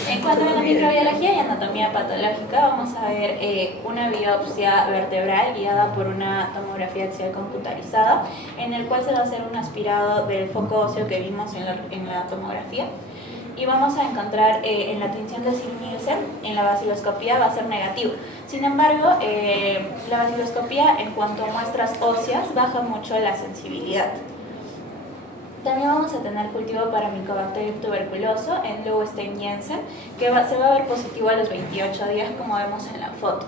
En cuanto a la microbiología y anatomía patológica, vamos a ver una biopsia vertebral guiada por una tomografía axial computarizada, en el cual se va a hacer un aspirado del foco óseo que vimos en la tomografía. Y vamos a encontrar en la tinción de Zinc-Nielsen, en la vaciloscopía va a ser negativo. Sin embargo, la vaciloscopía en cuanto a muestras óseas baja mucho la sensibilidad. También vamos a tener cultivo para Mycobacterium tuberculoso en Lewis-Jensen, que se va a ver positivo a los 28 días, como vemos en la foto.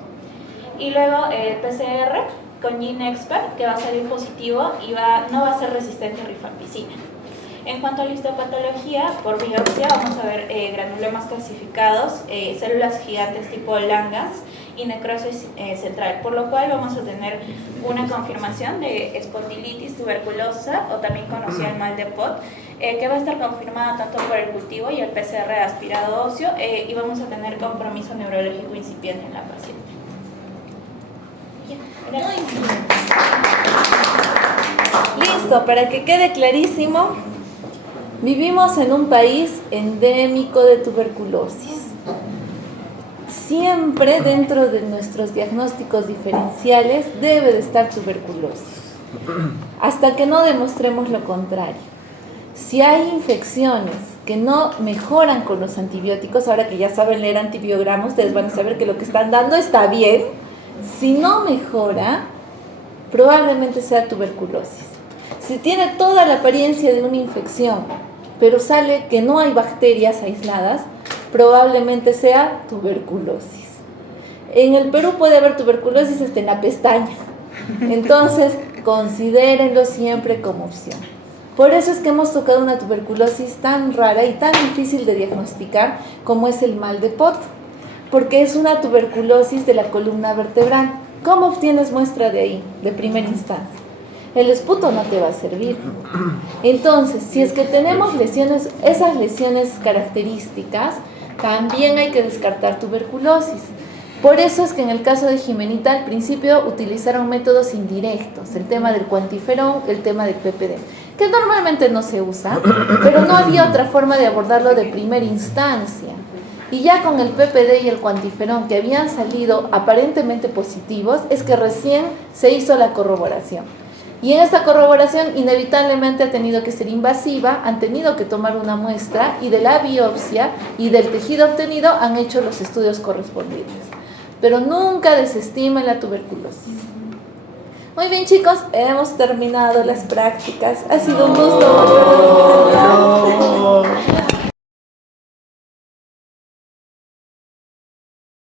Y luego el PCR con GeneXpert, que va a salir positivo y no va a ser resistente a rifampicina. En cuanto a la histopatología, por biopsia vamos a ver granulomas calcificados, células gigantes tipo Langhans y necrosis central, por lo cual vamos a tener una confirmación de espondilitis tuberculosa, o también conocida el mal de Pot, que va a estar confirmada tanto por el cultivo y el PCR de aspirado óseo, y vamos a tener compromiso neurológico incipiente en la paciente. Listo, para que quede clarísimo, vivimos en un país endémico de tuberculosis. Siempre dentro de nuestros diagnósticos diferenciales debe de estar tuberculosis, hasta que no demostremos lo contrario. Si hay infecciones que no mejoran con los antibióticos, ahora que ya saben leer antibiograma, ustedes van a saber que lo que están dando está bien. Si no mejora, probablemente sea tuberculosis. Si tiene toda la apariencia de una infección, pero sale que no hay bacterias aisladas, probablemente sea tuberculosis. En el Perú puede haber tuberculosis hasta en la pestaña. Entonces, considérenlo siempre como opción. Por eso es que hemos tocado una tuberculosis tan rara y tan difícil de diagnosticar como es el mal de Pot, porque es una tuberculosis de la columna vertebral. ¿Cómo obtienes muestra de ahí, de primera instancia? El esputo no te va a servir. Entonces, si es que tenemos lesiones, esas lesiones características, también hay que descartar tuberculosis. Por eso es que en el caso de Jimenita al principio utilizaron métodos indirectos, el tema del cuantiferón, el tema del PPD, que normalmente no se usa, pero no había otra forma de abordarlo de primera instancia. Y ya con el PPD y el cuantiferón que habían salido aparentemente positivos, es que recién se hizo la corroboración. Y en esta corroboración inevitablemente ha tenido que ser invasiva, han tenido que tomar una muestra y de la biopsia y del tejido obtenido han hecho los estudios correspondientes. Pero nunca desestimen la tuberculosis. Muy bien, chicos, hemos terminado las prácticas. Ha sido un gusto volver a